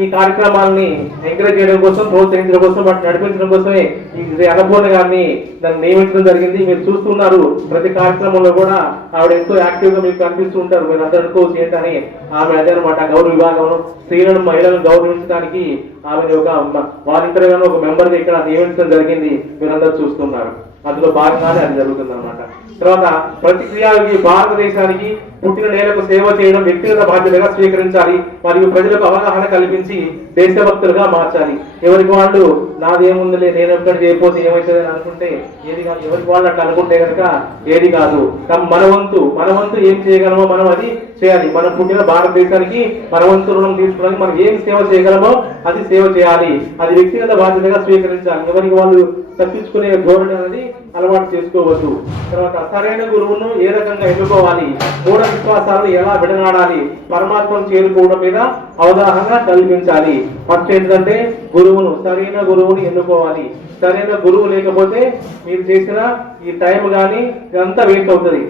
ఈ కార్యక్రమాలని ఎంకరేజ్ చేయడం కోసం, ప్రోత్సహించడం కోసం, వాటిని నడిపించడం కోసమే ఈ అన్నపూర్ణ గారిని దాన్ని నియమించడం జరిగింది. మీరు చూస్తున్నారు ప్రతి కార్యక్రమంలో కూడా ఆవిడ ఎంతో యాక్టివ్ గా మీకు కనిపిస్తూ ఉంటారు. మీరు అందరూ అనుకోవచ్చు ఏంటని. ఆమె అదే అనమాట, గౌరవ విభాగంలో స్త్రీలను, మహిళలను గౌరవించడానికి ఆమెను ఒక వాలంటీర్ గాను, ఒక మెంబర్ గా ఇక్కడ నియమించడం జరిగింది. మీరందరూ చూస్తున్నారు. అందులో భాగంగానే అది జరుగుతుంది అనమాట. తర్వాత ప్రతిక్రియాకి భారతదేశానికి పుట్టిన నేలకు సేవ చేయడం వ్యక్తిగత బాధ్యతగా స్వీకరించాలి. మరియు ప్రజలకు అవగాహన కల్పించి దేశభక్తులుగా మార్చాలి. ఎవరికి వాళ్ళు నాదేముందిలే, నేను ఎక్కడ చేయకపోతే ఏమవుతుంది అని అనుకుంటే ఏది కాదు. ఎవరికి వాళ్ళు అట్లా అనుకుంటే కనుక ఏది కాదు. మన వంతు ఏం చేయగలమో మనం అది చేయాలి. మనం పుట్టిన భారతదేశానికి మన వంతు రుణం తీసుకోవడానికి మనం ఏం సేవ చేయగలమో అది సేవ చేయాలి. అది వ్యక్తిగత బాధ్యతగా స్వీకరించాలి. ఎవరికి వాళ్ళు తప్పించుకునే ధోరణి అనేది అలవాటు చేసుకోవద్దు. తర్వాత సరైన గురువును ఏ రకంగా ఎన్నుకోవాలి, మూఢ విశ్వాసాలను ఎలా విడనాడాలి, పరమాత్మను చేరుకోవడం మీద అవగాహన కల్పించాలి. ఫస్ట్ ఏంటంటే సరైన గురువుని ఎన్నుకోవాలి. సరైన గురువు లేకపోతే మీరు చేసిన ఈ టైం కానీ ఇదంతా వేస్ట్ అవుతుంది.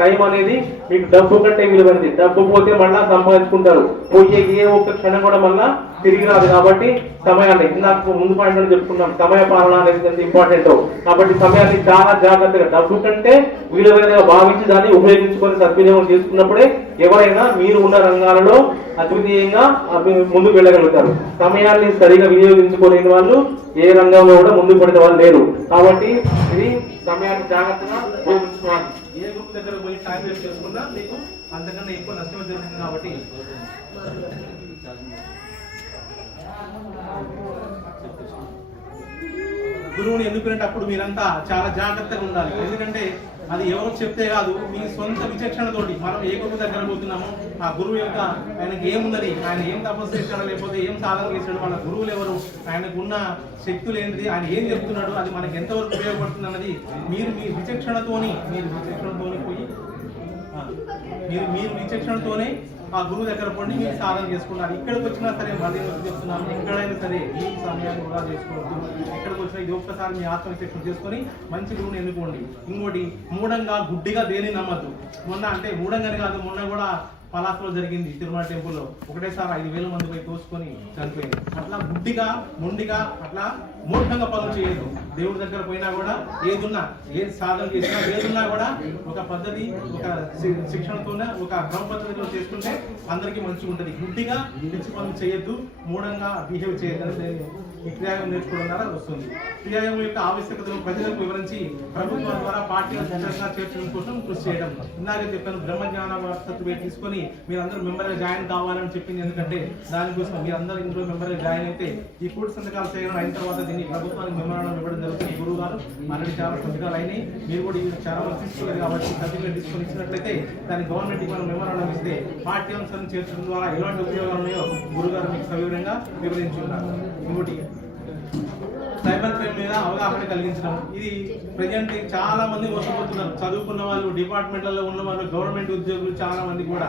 టైం అనేది మీకు డబ్బు కంటే విలువైనది. డబ్బు పోతే మళ్ళా సంపాదించుకుంటారు, పోయే ఏ ఒక్క క్షణం కూడా మళ్ళా తిరిగి రాదు. కాబట్టి సమయాన్ని నాకు ముందు పాయింట్ చెప్పుకున్నాం, సమయ పాలన అనేది ఎంత ఇంపార్టెంట్. కాబట్టి సమయాన్ని చాలా జాగ్రత్తగా, డబ్బు కంటే విలువైనదిగా భావించి దాన్ని ఉపయోగించుకొని సద్వినియోగం చేసుకున్నప్పుడే ఎవరైనా మీరు ఉన్న రంగాలలో అద్వితీయంగా ముందుకు వెళ్ళగలుగుతారు. సమయాన్ని సరిగా వినియోగించుకోలేని వాళ్ళు ఏ రంగంలో కూడా ముందుకు పడిన వాళ్ళు లేరు. కాబట్టి ఇది సమయాన్ని జాగ్రత్తగా ఉపయోగించుకోవాలి. ఏ గ్రూప్ దగ్గర పోయి టైం వేస్ట్ చేసుకున్నా మీకు అంతకన్నా ఎక్కువ నష్టం జరుగుతుంది. కాబట్టి గురువుని ఎన్నుకునేటప్పుడు మీరంతా చాలా జాగ్రత్తగా ఉండాలి. ఎందుకంటే అది ఎవరు చెప్తే కాదు, మీ సొంత విచక్షణతోటి మనం ఏ గురువు దగ్గర పోతున్నామో ఆ గురువు యొక్క ఆయనకి ఏమున్నది, ఆయన ఏం తపస్సు చేశాడో, లేకపోతే ఏం సాధన చేశాడు, మన గురువులు ఎవరు, ఆయనకు ఉన్న శక్తులు ఏంటిది, ఆయన ఏం చెప్తున్నాడు, అది మనకి ఎంతవరకు ఉపయోగపడుతుంది అన్నది మీరు మీ విచక్షణతోని పోయి మీరు విచక్షణతోనే ఆ గురువు దగ్గర పడి మీరు సాధన చేసుకున్నారు. ఇక్కడికి వచ్చినా సరే, మళ్ళీ చెప్తున్నాను, ఎక్కడైనా సరే ఈ సమయాన్ని కూడా చేసుకోవద్దు. ఎక్కడికి వచ్చినా ఇది ఒక్కసారి మీ ఆత్మవిశ్లేషణ చేసుకొని మంచి గురువుని ఎన్నుకోండి. ఇంకోటి, మూఢంగా గుడ్డిగా దేని నమ్మద్దు. మూఢంగానే కాదు, మొన్న కూడా పలాసలో జరిగింది తిరుమల టెంపుల్లో. ఒకటేసారి 5,000 మంది పోయి తోసుకొని చనిపోయింది. అట్లా గుడ్డిగా, మొండిగా, అట్లా మూఢంగా పనులు చేయదు. దేవుడి దగ్గర పోయినా కూడా ఏది సాధన చేసినా, ఏదున్నా కూడా ఒక పద్ధతి, ఒక శిక్షణతోనే, ఒక క్రమ పద్ధతిలో చేసుకుంటే అందరికీ మంచిగా ఉంటుంది. గుడ్డిగా పిచ్చి పనులు చేయొద్దు, మూఢంగా బిహేవ్ చేయొద్దని ఈ క్రియాయోగం నేర్చుకోవడం ద్వారా వస్తుంది. క్రియాయోగం యొక్క ఆవశ్యకతను ప్రజలకు వివరించి ప్రభుత్వం ద్వారా పార్టీ అధ్యక్షంగా చేర్చడం కోసం కృషి చేయడం. ఇందాక చెప్పాను, బ్రహ్మజ్ఞాన సర్టిఫికేట్ తీసుకొని మీరందరూ మెంబర్గా జాయిన్ కావాలని చెప్పింది. ఎందుకంటే దానికోసం మీరందరూ ఇందులో మెంబర్గా జాయిన్ అయితే ఈ కోటి సంతకాలు చేయడం అయిన తర్వాత దీన్ని ప్రభుత్వానికి మెమోరాండం ఇవ్వడం జరుగుతుంది. గురువు గారు ఆల్రెడీ చాలా సంతకాలు అయినాయి, మీరు కూడా చాలా మంది తీసుకోలేదు కాబట్టి సర్టిఫికేట్ తీసుకొని ఇచ్చినట్లయితే దాన్ని గవర్నమెంట్కి మనం మెమోరాండం ఇస్తే పార్టీ అంశాలను చేర్చడం ద్వారా ఎలాంటి ఉపయోగాలు ఉన్నాయో గురుగారు మీకు సవివరంగా వివరించి ఉన్నారు. ఇంకోటి సైబర్ క్రైమ్ మీద అవగాహన కలిగించడం. ఇది ప్రజెంట్ చాలా మంది మోసపోతున్నారు. చదువుకున్న వాళ్ళు, డిపార్ట్మెంట్లలో ఉన్న వాళ్ళు, గవర్నమెంట్ ఉద్యోగులు చాలా మంది కూడా.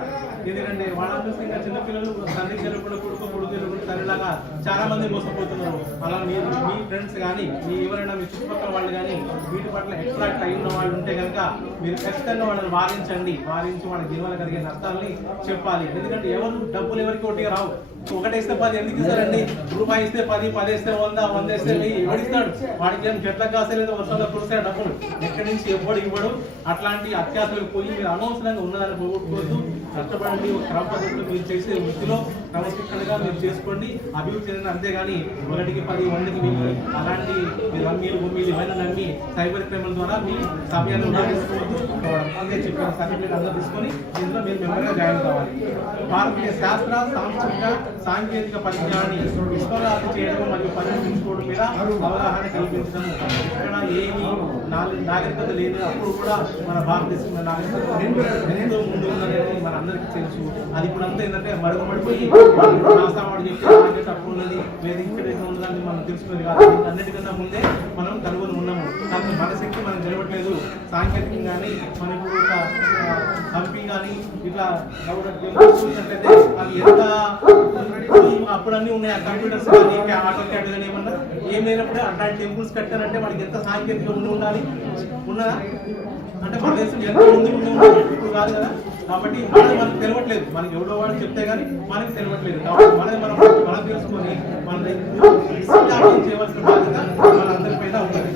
ఎందుకంటే వాళ్ళని చూసి ఇంకా చిన్నపిల్లలు తండ్రి తెలుపుడు కొడుకు తెలుపుడు తండ్రిలాగా చాలా మంది మోసపోతున్నారు. అలా మీరు మీ ఫ్రెండ్స్ కానీ మీ ఎవరైనా మీ చుట్టుపక్కల వాళ్ళు కానీ వీటి పట్ల ఎక్స్ట్రాక్ట్ అయి ఉన్న వాళ్ళు ఉంటే కనుక మీరు ఖచ్చితంగా వాళ్ళని వారించి వాళ్ళ జీవనాలు కలిగే నష్టాలని చెప్పాలి. ఎందుకంటే డబ్బులు ఎవరికి ఒకటిగా రావు. ఒకటేస్తే 10 ఎందుకు ఇస్తారండి? రూపాయి ఇస్తే 10, 10 ఇస్తే 100, 100 ఇస్తే 1000 ఎవడిస్తాడు? వాడికి ఏం చెట్లకు కాసలేదు, వర్షంలో కురిస్తే డబ్బులు ఎక్కడి నుంచి ఎవ్వడు ఇవ్వడు. అట్లాంటి అత్యాశలకు పోయి మీరు అనవసరంగా ఉన్నదాన్ని పోగొట్టుకోవద్దు. కష్టపడండి, ఒక క్రమ పద్ధతిలో మీరు చేసే వృత్తిలో క్రమశిక్షణగా మీరు చేసుకోండి, అభివృద్ధి చెందిన. అంతేగాని 1కి 10, 100కి 1000 అలాంటి మీరు ఏమైనా నమ్మి సైబర్ క్రైమ్ ద్వారా మీ సమయాన్ని ఉపయోగించుకోవద్దు. అంతే చెప్పిన సర్టిఫికేట్ అందరూ తీసుకొని ఇందులో మీరు మెంబర్గా జాయిన్ కావాలి. భారతీయ శాస్త్ర, సాంకేతిక పరిజ్ఞానాన్ని విశ్వవ్యాప్తి చేయడం మరియు పరిరక్షించుకోవడం మీద అవగాహన కల్పించడం. ఇక్కడ ఏమి నాగరికత లేదు, అప్పుడు కూడా మన భారతదేశంలో నాగరికత ఎంతో ముందు ఉన్నదని మన అందరికీ తెలుసు. అది ఇప్పుడు అంతా ఏంటంటే మరుగుపడిపోయి రాస్తావాడు చెప్పి నాగరికత అప్పుడు ఉన్నది లేదు ఇక్కడ ఉన్నదని మనం తెలుసుకునేది కాదు. అన్నిటికన్నా ముందే మనం కనుగొని ఉన్నాము. కానీ మన శక్తి మనం గెలవట్లేదు. సాంకేతికంగా కానీ మన ఇప్పుడు కంపెనీ కానీ ఇట్లా చూసినట్లయితే అది ఎంత అప్పుడు అన్నీ ఉన్నాయి. ఆ కంప్యూటర్స్ కానీ ఆటో క్యాడ్ కానీ ఏమన్నా ఏం లేనప్పుడే అట్లాంటి టెంపుల్స్ కట్టారంటే మనకి ఎంత సాంకేతిక ఉండాలి, ఉన్నదా? అంటే మన దేశం ఎంత ముందు ఉండాలి, ఇప్పుడు కాదు కదా. కాబట్టి మనకు తెలియట్లేదు. మనకి ఎవడో వాళ్ళు చెప్తే కానీ మనకి తెలియట్లేదు. కాబట్టి మనం తెలుసుకొని మన చేయవలసిన బాధ్యత మనందరిపైన ఉంటుంది.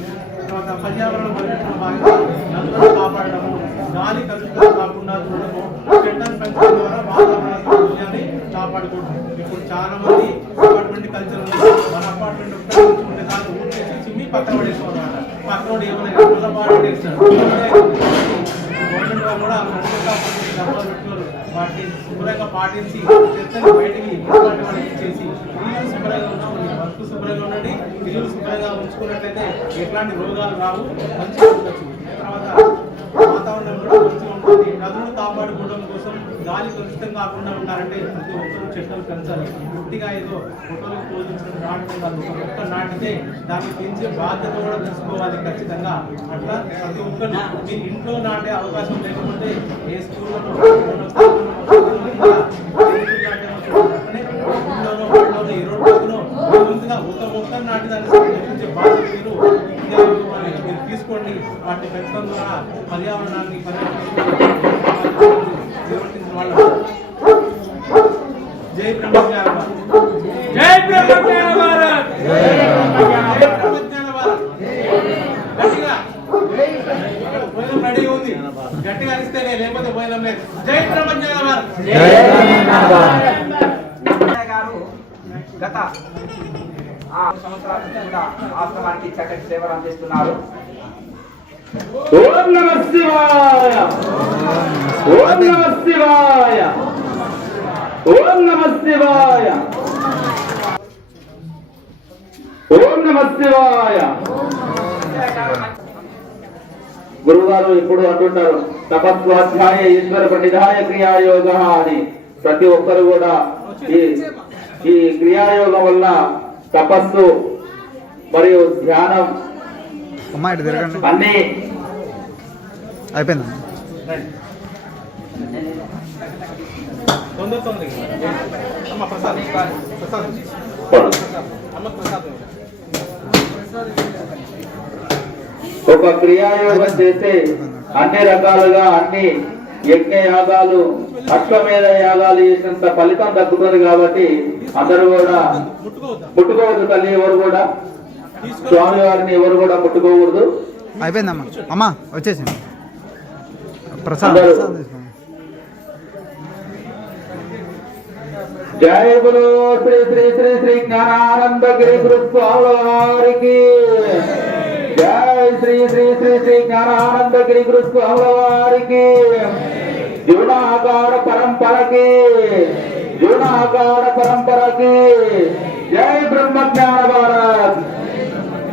తర్వాత పర్యావరణ పరిరక్షణ భాగంగా నదులను కాపాడడము, గాలి కలుషితం కాకుండా చూడడము, చెట్లను పెంచడం ద్వారా వాతావరణ సమతుల్యాన్ని కాపాడుకోవడం. ఇప్పుడు చాలా మంది అపార్ట్మెంట్ కల్చర్ ఉంది. మన అపార్ట్మెంట్ ఉంటే దాన్ని ఊరికేసి చిమ్మి పక్కన పడేసుకోవాలన్నమాట. పక్కన ఏమైనా మళ్ళీ పాడేస్తాడు. గవర్నమెంట్ వాళ్ళు కూడా డబ్బాలు పెట్టుకోరు. వాటిని శుభ్రంగా పాటించి చెత్తని బయటికి చేసి ఇల్లు శుభ్రంగా ఉంచుకోండి. వస్తు శుభ్రంగా ఉండండి, ఇల్లు శుభ్రంగా ఉంచుకున్నట్లయితే ఎట్లాంటి రోగాలు రావు, మంచిగా ఉండొచ్చు. తర్వాత వాతావరణం కూడా మంచిగా ఉంటుంది. నదులను కాపాడుకోవడం కోసం గాలి కలుషితం కాకుండా ఉంటారంటే ప్రతి ఒక్కరు చెట్లను పెంచాలి. పూర్తిగా ఏదో ఫోటోలకు పోల్చిన నాటడం కాదు. ఒక మొక్క నాటితే దాన్ని పెంచే బాధ్యత కూడా తీసుకోవాలి ఖచ్చితంగా. అట్లా ప్రతి ఒక్కరు మీరు ఇంట్లో నాటే అవకాశం లేకపోతే ఏ స్కూళ్ళలో ఈ రోడ్డులో ఒక మొక్క నాటి దాన్ని సంరక్షించే బాధ్యత మీరు తీసుకోండి. వాటిని పెంచడం ద్వారా పర్యావరణాన్ని నిర్వర్తించిన వాళ్ళు. జై బ్రహ్మజ్ఞాన భారత్, జై బ్రహ్మజ్ఞాన భారత్, జై బ్రహ్మజ్ఞాన భారత్. గట్టిగా భోజనం రెడీ ఉంది, గట్టిగా అరిస్తేనే, లేకపోతే భోజనం లేదు. జై బ్రహ్మజ్ఞాన భారత్, జై బ్రహ్మజ్ఞాన భారత్. గారు గత 6 సంవత్సరాల నుంచి కూడా ఆశ్రమానికి చక్కటి సేవలు అందిస్తున్నారు. ఓం నమః శివాయ, ఓం నమః శివాయ, ఓం నమః శివాయ, ఓం నమః శివాయ. గురుగారు ఇప్పుడు అంటుంటారు తపస్వాధ్యాయ ఈశ్వర పండితాయ క్రియాయోగ అని. ప్రతి ఒక్కరు కూడా ఈ క్రియాయోగం వల్ల తపస్సు మరియు ధ్యానం అన్ని అయిపోయింది. ఒక క్రియాయోగం చేస్తే అన్ని రకాలుగా అన్ని యజ్ఞ యాగాలు, అశ్వమేధ యాగాలు చేసినంత ఫలితం దక్కుతుంది. కాబట్టి అందరూ కూడా ముట్టుకోవద్దు. తల్లి ఎవరు కూడా స్వామి వారిని ఎవరు కూడా ముట్టుకోకూడదు. అయిపోయిందమ్మా. అమ్మా వచ్చేసి ప్రసాద్ జై బలో శ్రీ శ్రీ శ్రీ శ్రీ జ్ఞానానందగిరి గురుస్వాముల వారికి జై శ్రీ శ్రీ శ్రీ శ్రీ జ్ఞానానందగిరి గురుస్వాముల వారికి జీవనాకార పరంపరకి జీవనాకార పరంపరకి జై బ్రహ్మ జ్ఞాన భారత్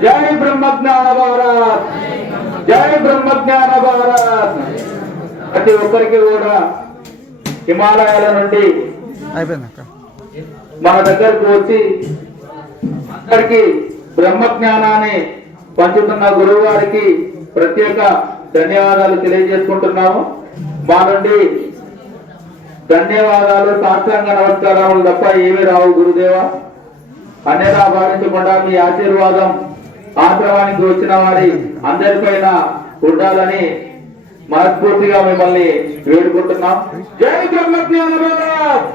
జై బ్రహ్మ జ్ఞాన భారత్ జై బ్రహ్మ జ్ఞాన భారత్. ప్రతి ఒక్కరికి కూడా హిమాలయాల నుండి అయిపోయిందక్క. మన దగ్గరకు వచ్చి అందరికి బ్రహ్మ జ్ఞానాన్ని పంచుతున్న గురువు గారికి ప్రత్యేక ధన్యవాదాలు తెలియజేసుకుంటున్నాము. మా నుండి ధన్యవాదాలు సాష్టాంగ నమస్కారాలు తప్ప ఏమీ రావు గురుదేవ. అన్యదా భావించకుండా మీ ఆశీర్వాదం ఆశ్రమానికి వచ్చిన వారి అందరిపైన ఉండాలని మనస్ఫూర్తిగా మిమ్మల్ని వేడుకుంటున్నాం. జై బ్రహ్మ జ్ఞాన భారత్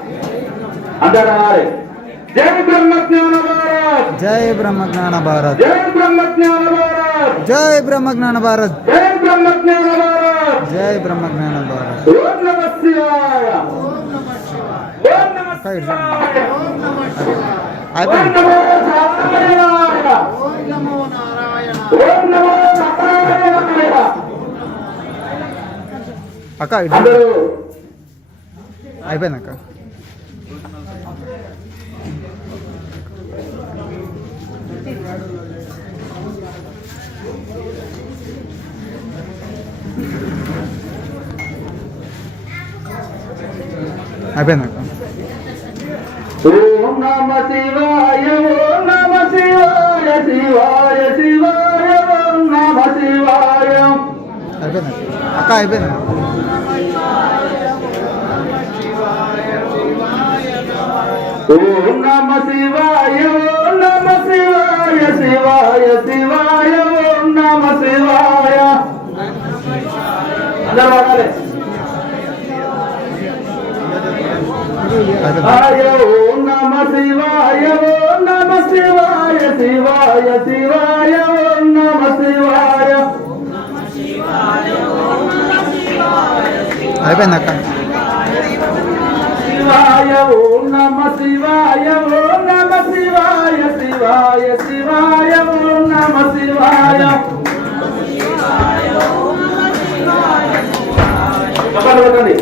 అందరూ జై బ్రహ్మ జ్ఞాన భారత్ జై బ్రహ్మ జ్ఞాన భారత్ జై బ్రహ్మ జ్ఞాన భారత్ జై బ్రహ్మ జ్ఞాన భారత్ జై బ్రహ్మ జ్ఞాన భారత్ జై బ్రహ్మ జ్ఞాన భారత్. ఓం నమః శివాయ ఓం నమః అక్క ఇట్లా శివాయ ఓం అయిపోయింది. నమో నారాయణ ఓం నమో నారాయణ. అక్క ఇట్లా అందరూ అయిపోయిందక్క. అయిపోయిందక్క. ఓం నమ శివాయ ఓం నమ శివాయ శివాయ శివాయ ఓం నమ శివాయ. అయిపోయిందక్క. అక్క అయిపోయింది. ఓం నమ శివాయ ఓం నమ శివాయ శివాయ శివాయ ఓం నమ శివాయ. అందరూ వాడాలి. అయిపోయింది. ఓం నమ శివాయ ఓం నమ శివాయ శివాయ శివాయ ఓం నమ శివాయ. అయిపోయిందక్క. శివాయ ఓం నమ శివాయ ఓం నమ శివాయ శివాయ శివాయ ఓం నమ శివాయ. చెప్పండి.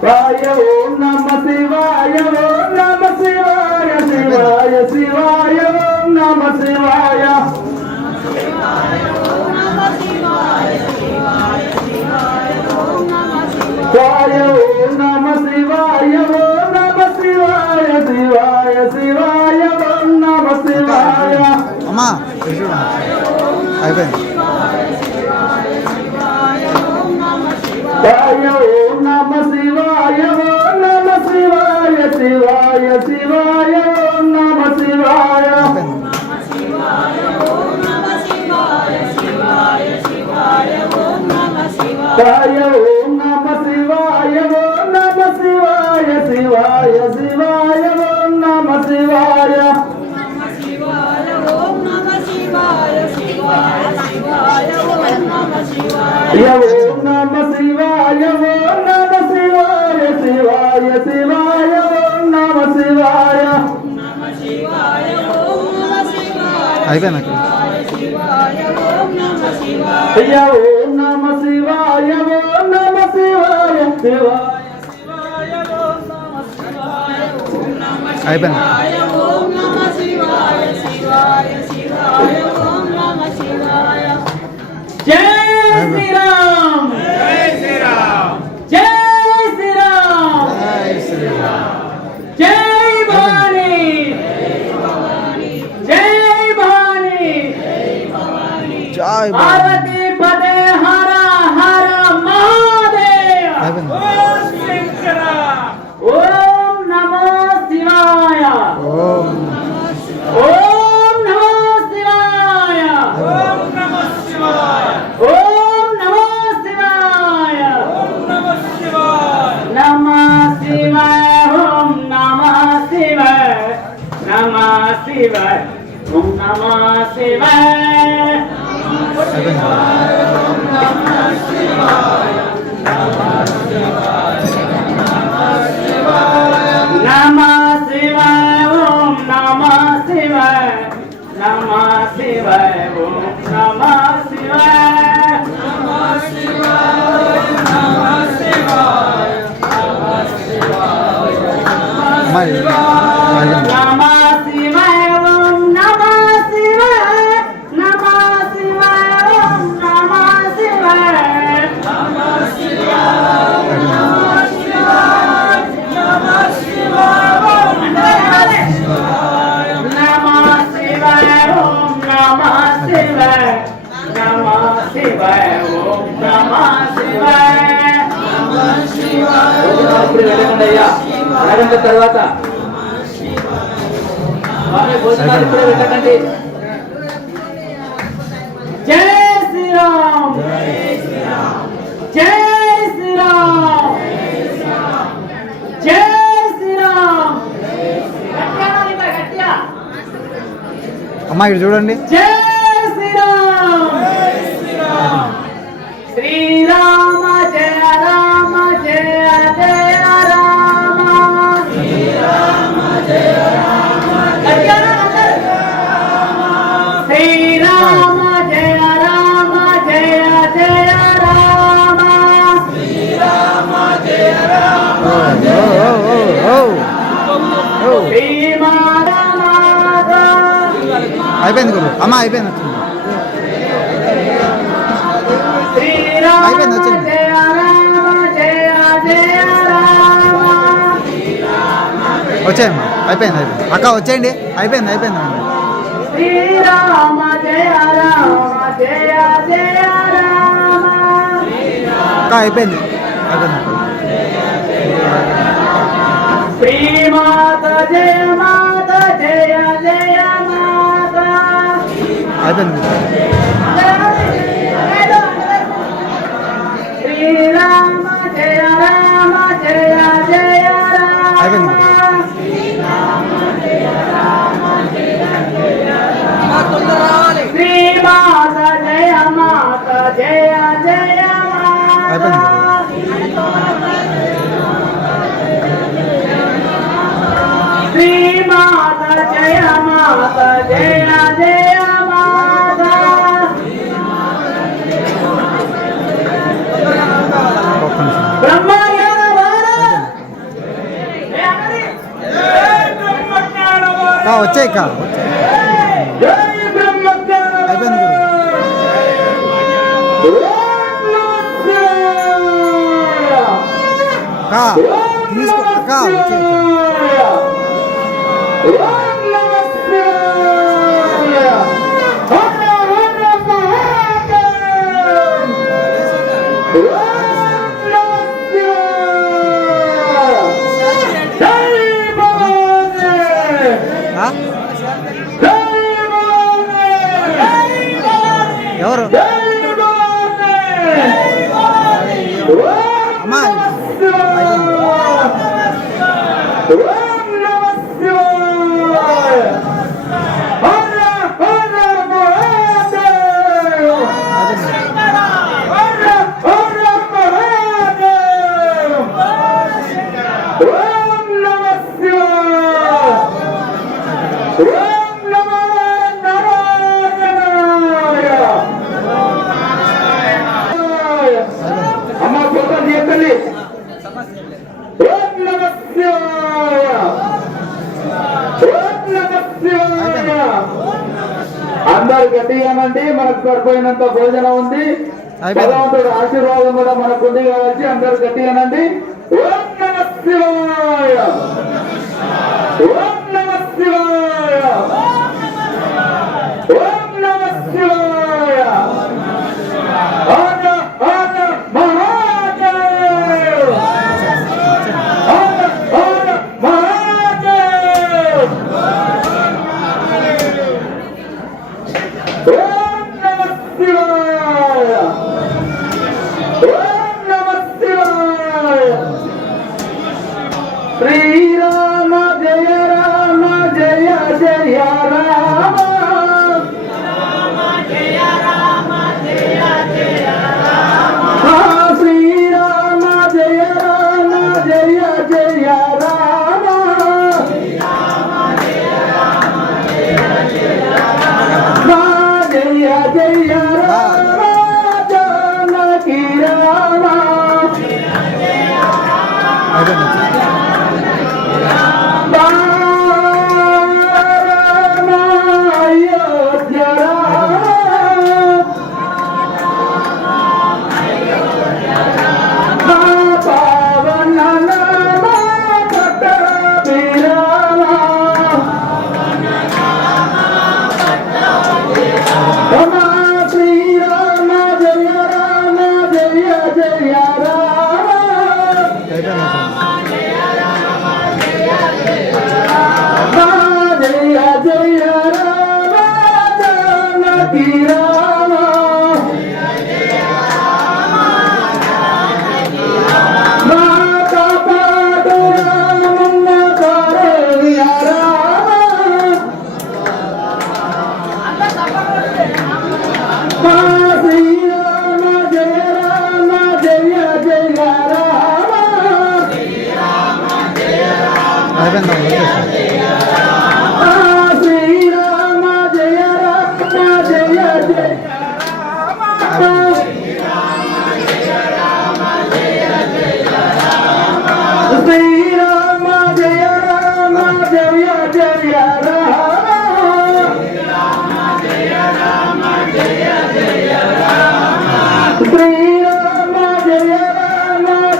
శివాయ ఓం నమ శివాయ ఓం నమ శివాయ శివాయ శివాయ ఓం నమ శివాయ. శివాయ ఓం నమ శివాయ ఓం నమ శివాయ శివాయ శివాయ ఓం నమ శివాయ. అమ్మా ఇటు చూడు. అయిపోయింది. శివాయ ఓం నమ శివాయ ఓం నమ శివాయ శివాయ శివాయ ఓం నమ శివాయ. శివాయ ఓం నమ శివాయ ఓం నమ శివాయ శివాయ శివాయ ఓం నమ శివాయ. ఓం నమ శివాయ ఓం నమ శివాయ శివాయ శివాయ ఓం నమ శివాయ. అయిపోయిందక్క. ఓం నమ శివాయ ఓం నమ శివాయ శివాయ అయిపోయింది. జై శ్రీరామ్ జై శ్రీరామ్ జై శ్రీరామ్ జై శ్రీరామ్. జై భవానీ జై భవానీ జై భవానీ. పార్వతీ పదే హర హర మహాదేవ. అయిపోయింది. ఓం నమో శివాయ ఓం ఓం నమో శివాయ ఓం నమో శివాయ ఓం నమో శివాయ ఓం నమో శివాయ నమః శివాయ ఓం నమః శివాయ నమః శివాయ ఓం నమః శివాయ అయిపోయింది. ఇప్పుడు వెళ్ళకండి అయ్యా, అరగంట తర్వాత స్వామి భోజనాలు ఇప్పుడే వెళ్ళకండి. జై శ్రీరామ్, జై శ్రీరామ్, జై శ్రీరామ్. అమ్మా ఇక్కడ చూడండి. జై శ్రీరామ్, శ్రీరామ జయ రామ జయ జయ రామ, శ్రీరామ జయ రామ జయ రామ, శ్రీరామ జయ రామ జయ జయ రామ, శ్రీరామ జయ రామ జయ శ్రీమాత అయిపోయింది గురు. అమ్మ అయిపోయింది, వచ్చింది. శ్రీరామ అయిపోయింది, వచ్చింది. జయ రామ జయ జయ రామ, వచ్చేయమ్మా, అయిపోయింది అయిపోయింది. అక్క వచ్చేయండి, అయిపోయింది అయిపోయింది. శ్రీరామ జయ రామ జయ జయ రామ, అక్క అయిపోయింది అయిపోయింది. శ్రీమాత జయ మాత జయ జయ మాత, అయిపోయింది. శ్రీరామ జయ రామ జయ జయ రామ, అయిపోయింది. శ్రీమాత జయ మాత జయ జయ మాత, శ్రీమాత జయ మాత జయ జయ మాత, ఒక్క నిమిషం. బ్రహ్మజ్ఞాన వార అక్క వచ్చేయి అక్క, వచ్చేయి. అయిపోయింది గురు. అక్క తీసుకో అక్క, వచ్చేయి అక్క. ఆ? ఎవరు అమ్మా అమ్మ ఫోటో తీయండి. అందరు గట్టిగానండి, మనకు సరిపోయినంత భోజనం ఉంది, భగవంతుడు ఆశీర్వాదం కూడా మనకు ఉంది కాబట్టి అందరు గట్టిగానండి. ఓం నమ శివాయ, ఓం నమ శివాయ, ఓం నమ శివాయ, హర హర మహాదేవ్, హర హర మహాదేవ్, ఓం నమ శివాయ, ఓం నమ శివాయ. శ్రీరామ జయ రామ జయ జయ రామ, శ్రీరామ జయ రామ జయ జయ రామ, జయ జయ రామ జానకి రామ, అయిపోయింది.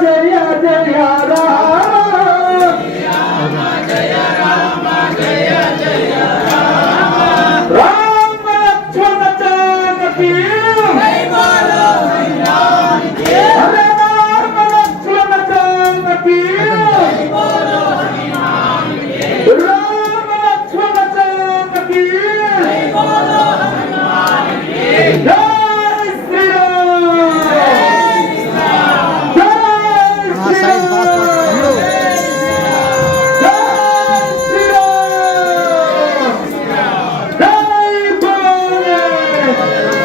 జయ జయ రామ రామ లక్ష్మణ జానకి హరే రామ లక్ష్మణ జానకి రామ లక్ష్మణ జానకి జై శ్రీరామ్ జై సైడ్ ఫాస్ట్ తమ్ముడు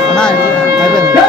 అన్నా అయిపోయింది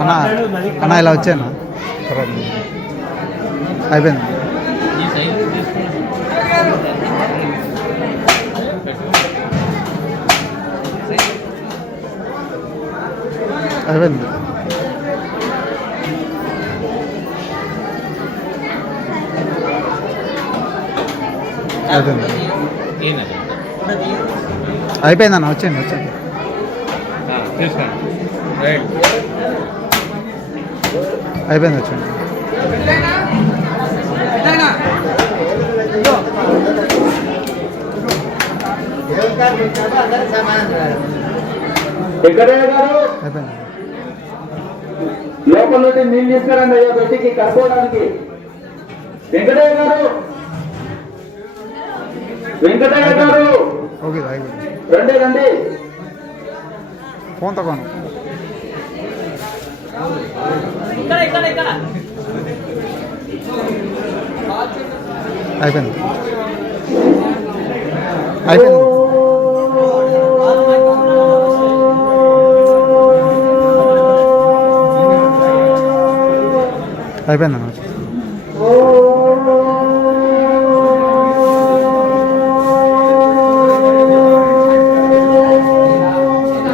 అన్నా అన్నా ఇలా వచ్చానా అయిపోయింది అయిపోయింది అయిపోయింది అయిపోయింది అన్న వచ్చేయండి వచ్చేయండి అయిపోయింది వచ్చేయండి వెంకటయ్య గారు అయిపోయింది లోపల నుండి నీళ్ళు తీసుకురండి అయ్యా బయటికి కట్టుకోవడానికి వెంకటయ్య గారు వెంకటయ్య గారు ఓకే అయిపోయింది రండి రండి ఫోన్ తక్కువ అయిపోయింది అయిపోయింది అయిపోయింది అన్న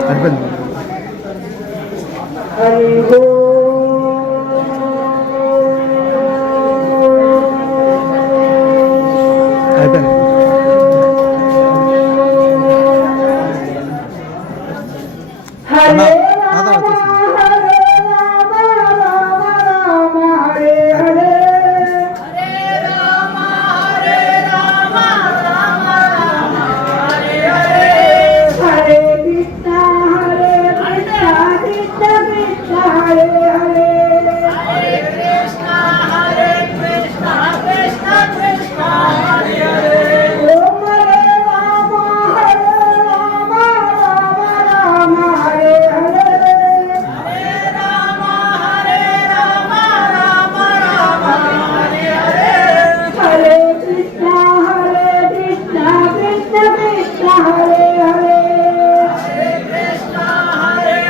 అయిపోయింది అయిపోయింది అన్న నాతో వచ్చేసింది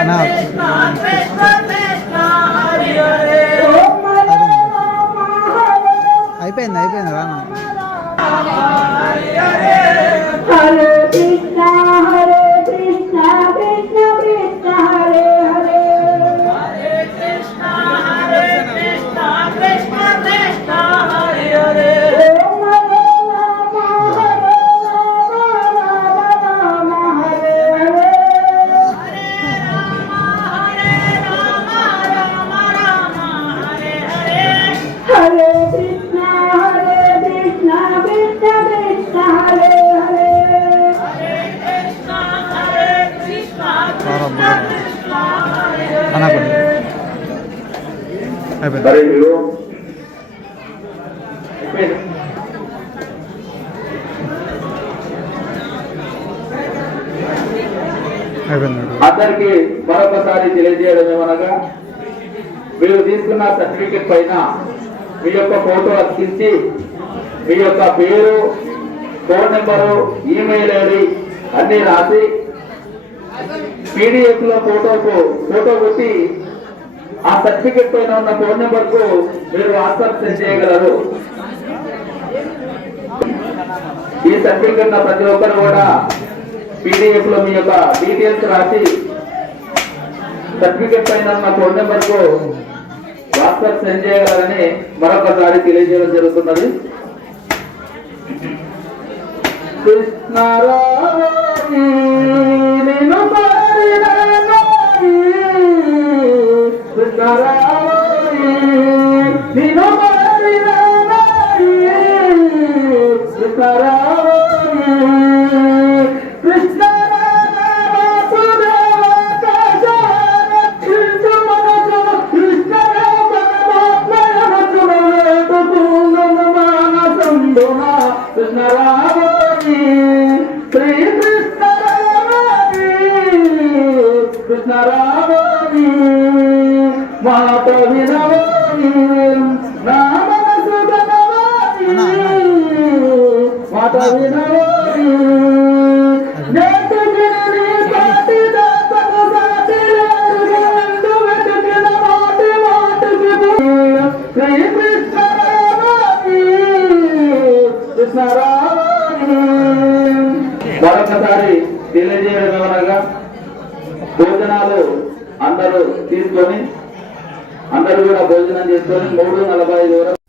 అన్న అయిపోయింది అయిపోయింది రానా అయిపోయింది మరి మీరు అయిపోయింది. అయిపోయింది. అందరికీ మరొకసారి తెలియజేయడం ఏమనగా, మీరు తీసుకున్న సర్టిఫికెట్ పైన మీ యొక్క ఫోటో అతికించి మీ యొక్క పేరు, ఫోన్ నెంబరు, ఈమెయిల్ ఐడి అన్ని రాసి PDF లో ఫోటో కొట్టి ఆ సర్టిఫికెట్ పైన ఉన్న ఫోన్ నెంబర్ కు మీరు వాట్సాప్ సెండ్ చేయగలరు. ఈ సర్టిఫికెట్ ప్రతి ఒక్కరు కూడా PDF లో మీ యొక్క డీటెయిల్స్ రాసి సర్టిఫికెట్ పైన ఉన్న ఫోన్ నెంబర్ కు వాట్సాప్ సెండ్ చేయగలరని మరొకసారి తెలియజేయడం జరుగుతున్నది. కృష్ణారాణి నిన్ను పాడినాని, కృష్ణారాణి నిన్ను పాడినాని, కృష్ణారాణి కృష్ణరామని శ్రీ కృష్ణరామని, కృష్ణరామని మాట వినవని, నా మనసు గనవని, మాట వినవని, నేటిగిరి పాటి దాతకు సాటి లేరు, వెతికిన మాటి మాటికి శ్రీ కృష్ణరామని, కృష్ణరామని. మరొకసారి తెలియజేయడం ఏమనగా, భోజనాలు అందరూ తీసుకొని అందరూ కూడా భోజనం చేసుకొని 3:45 వరకు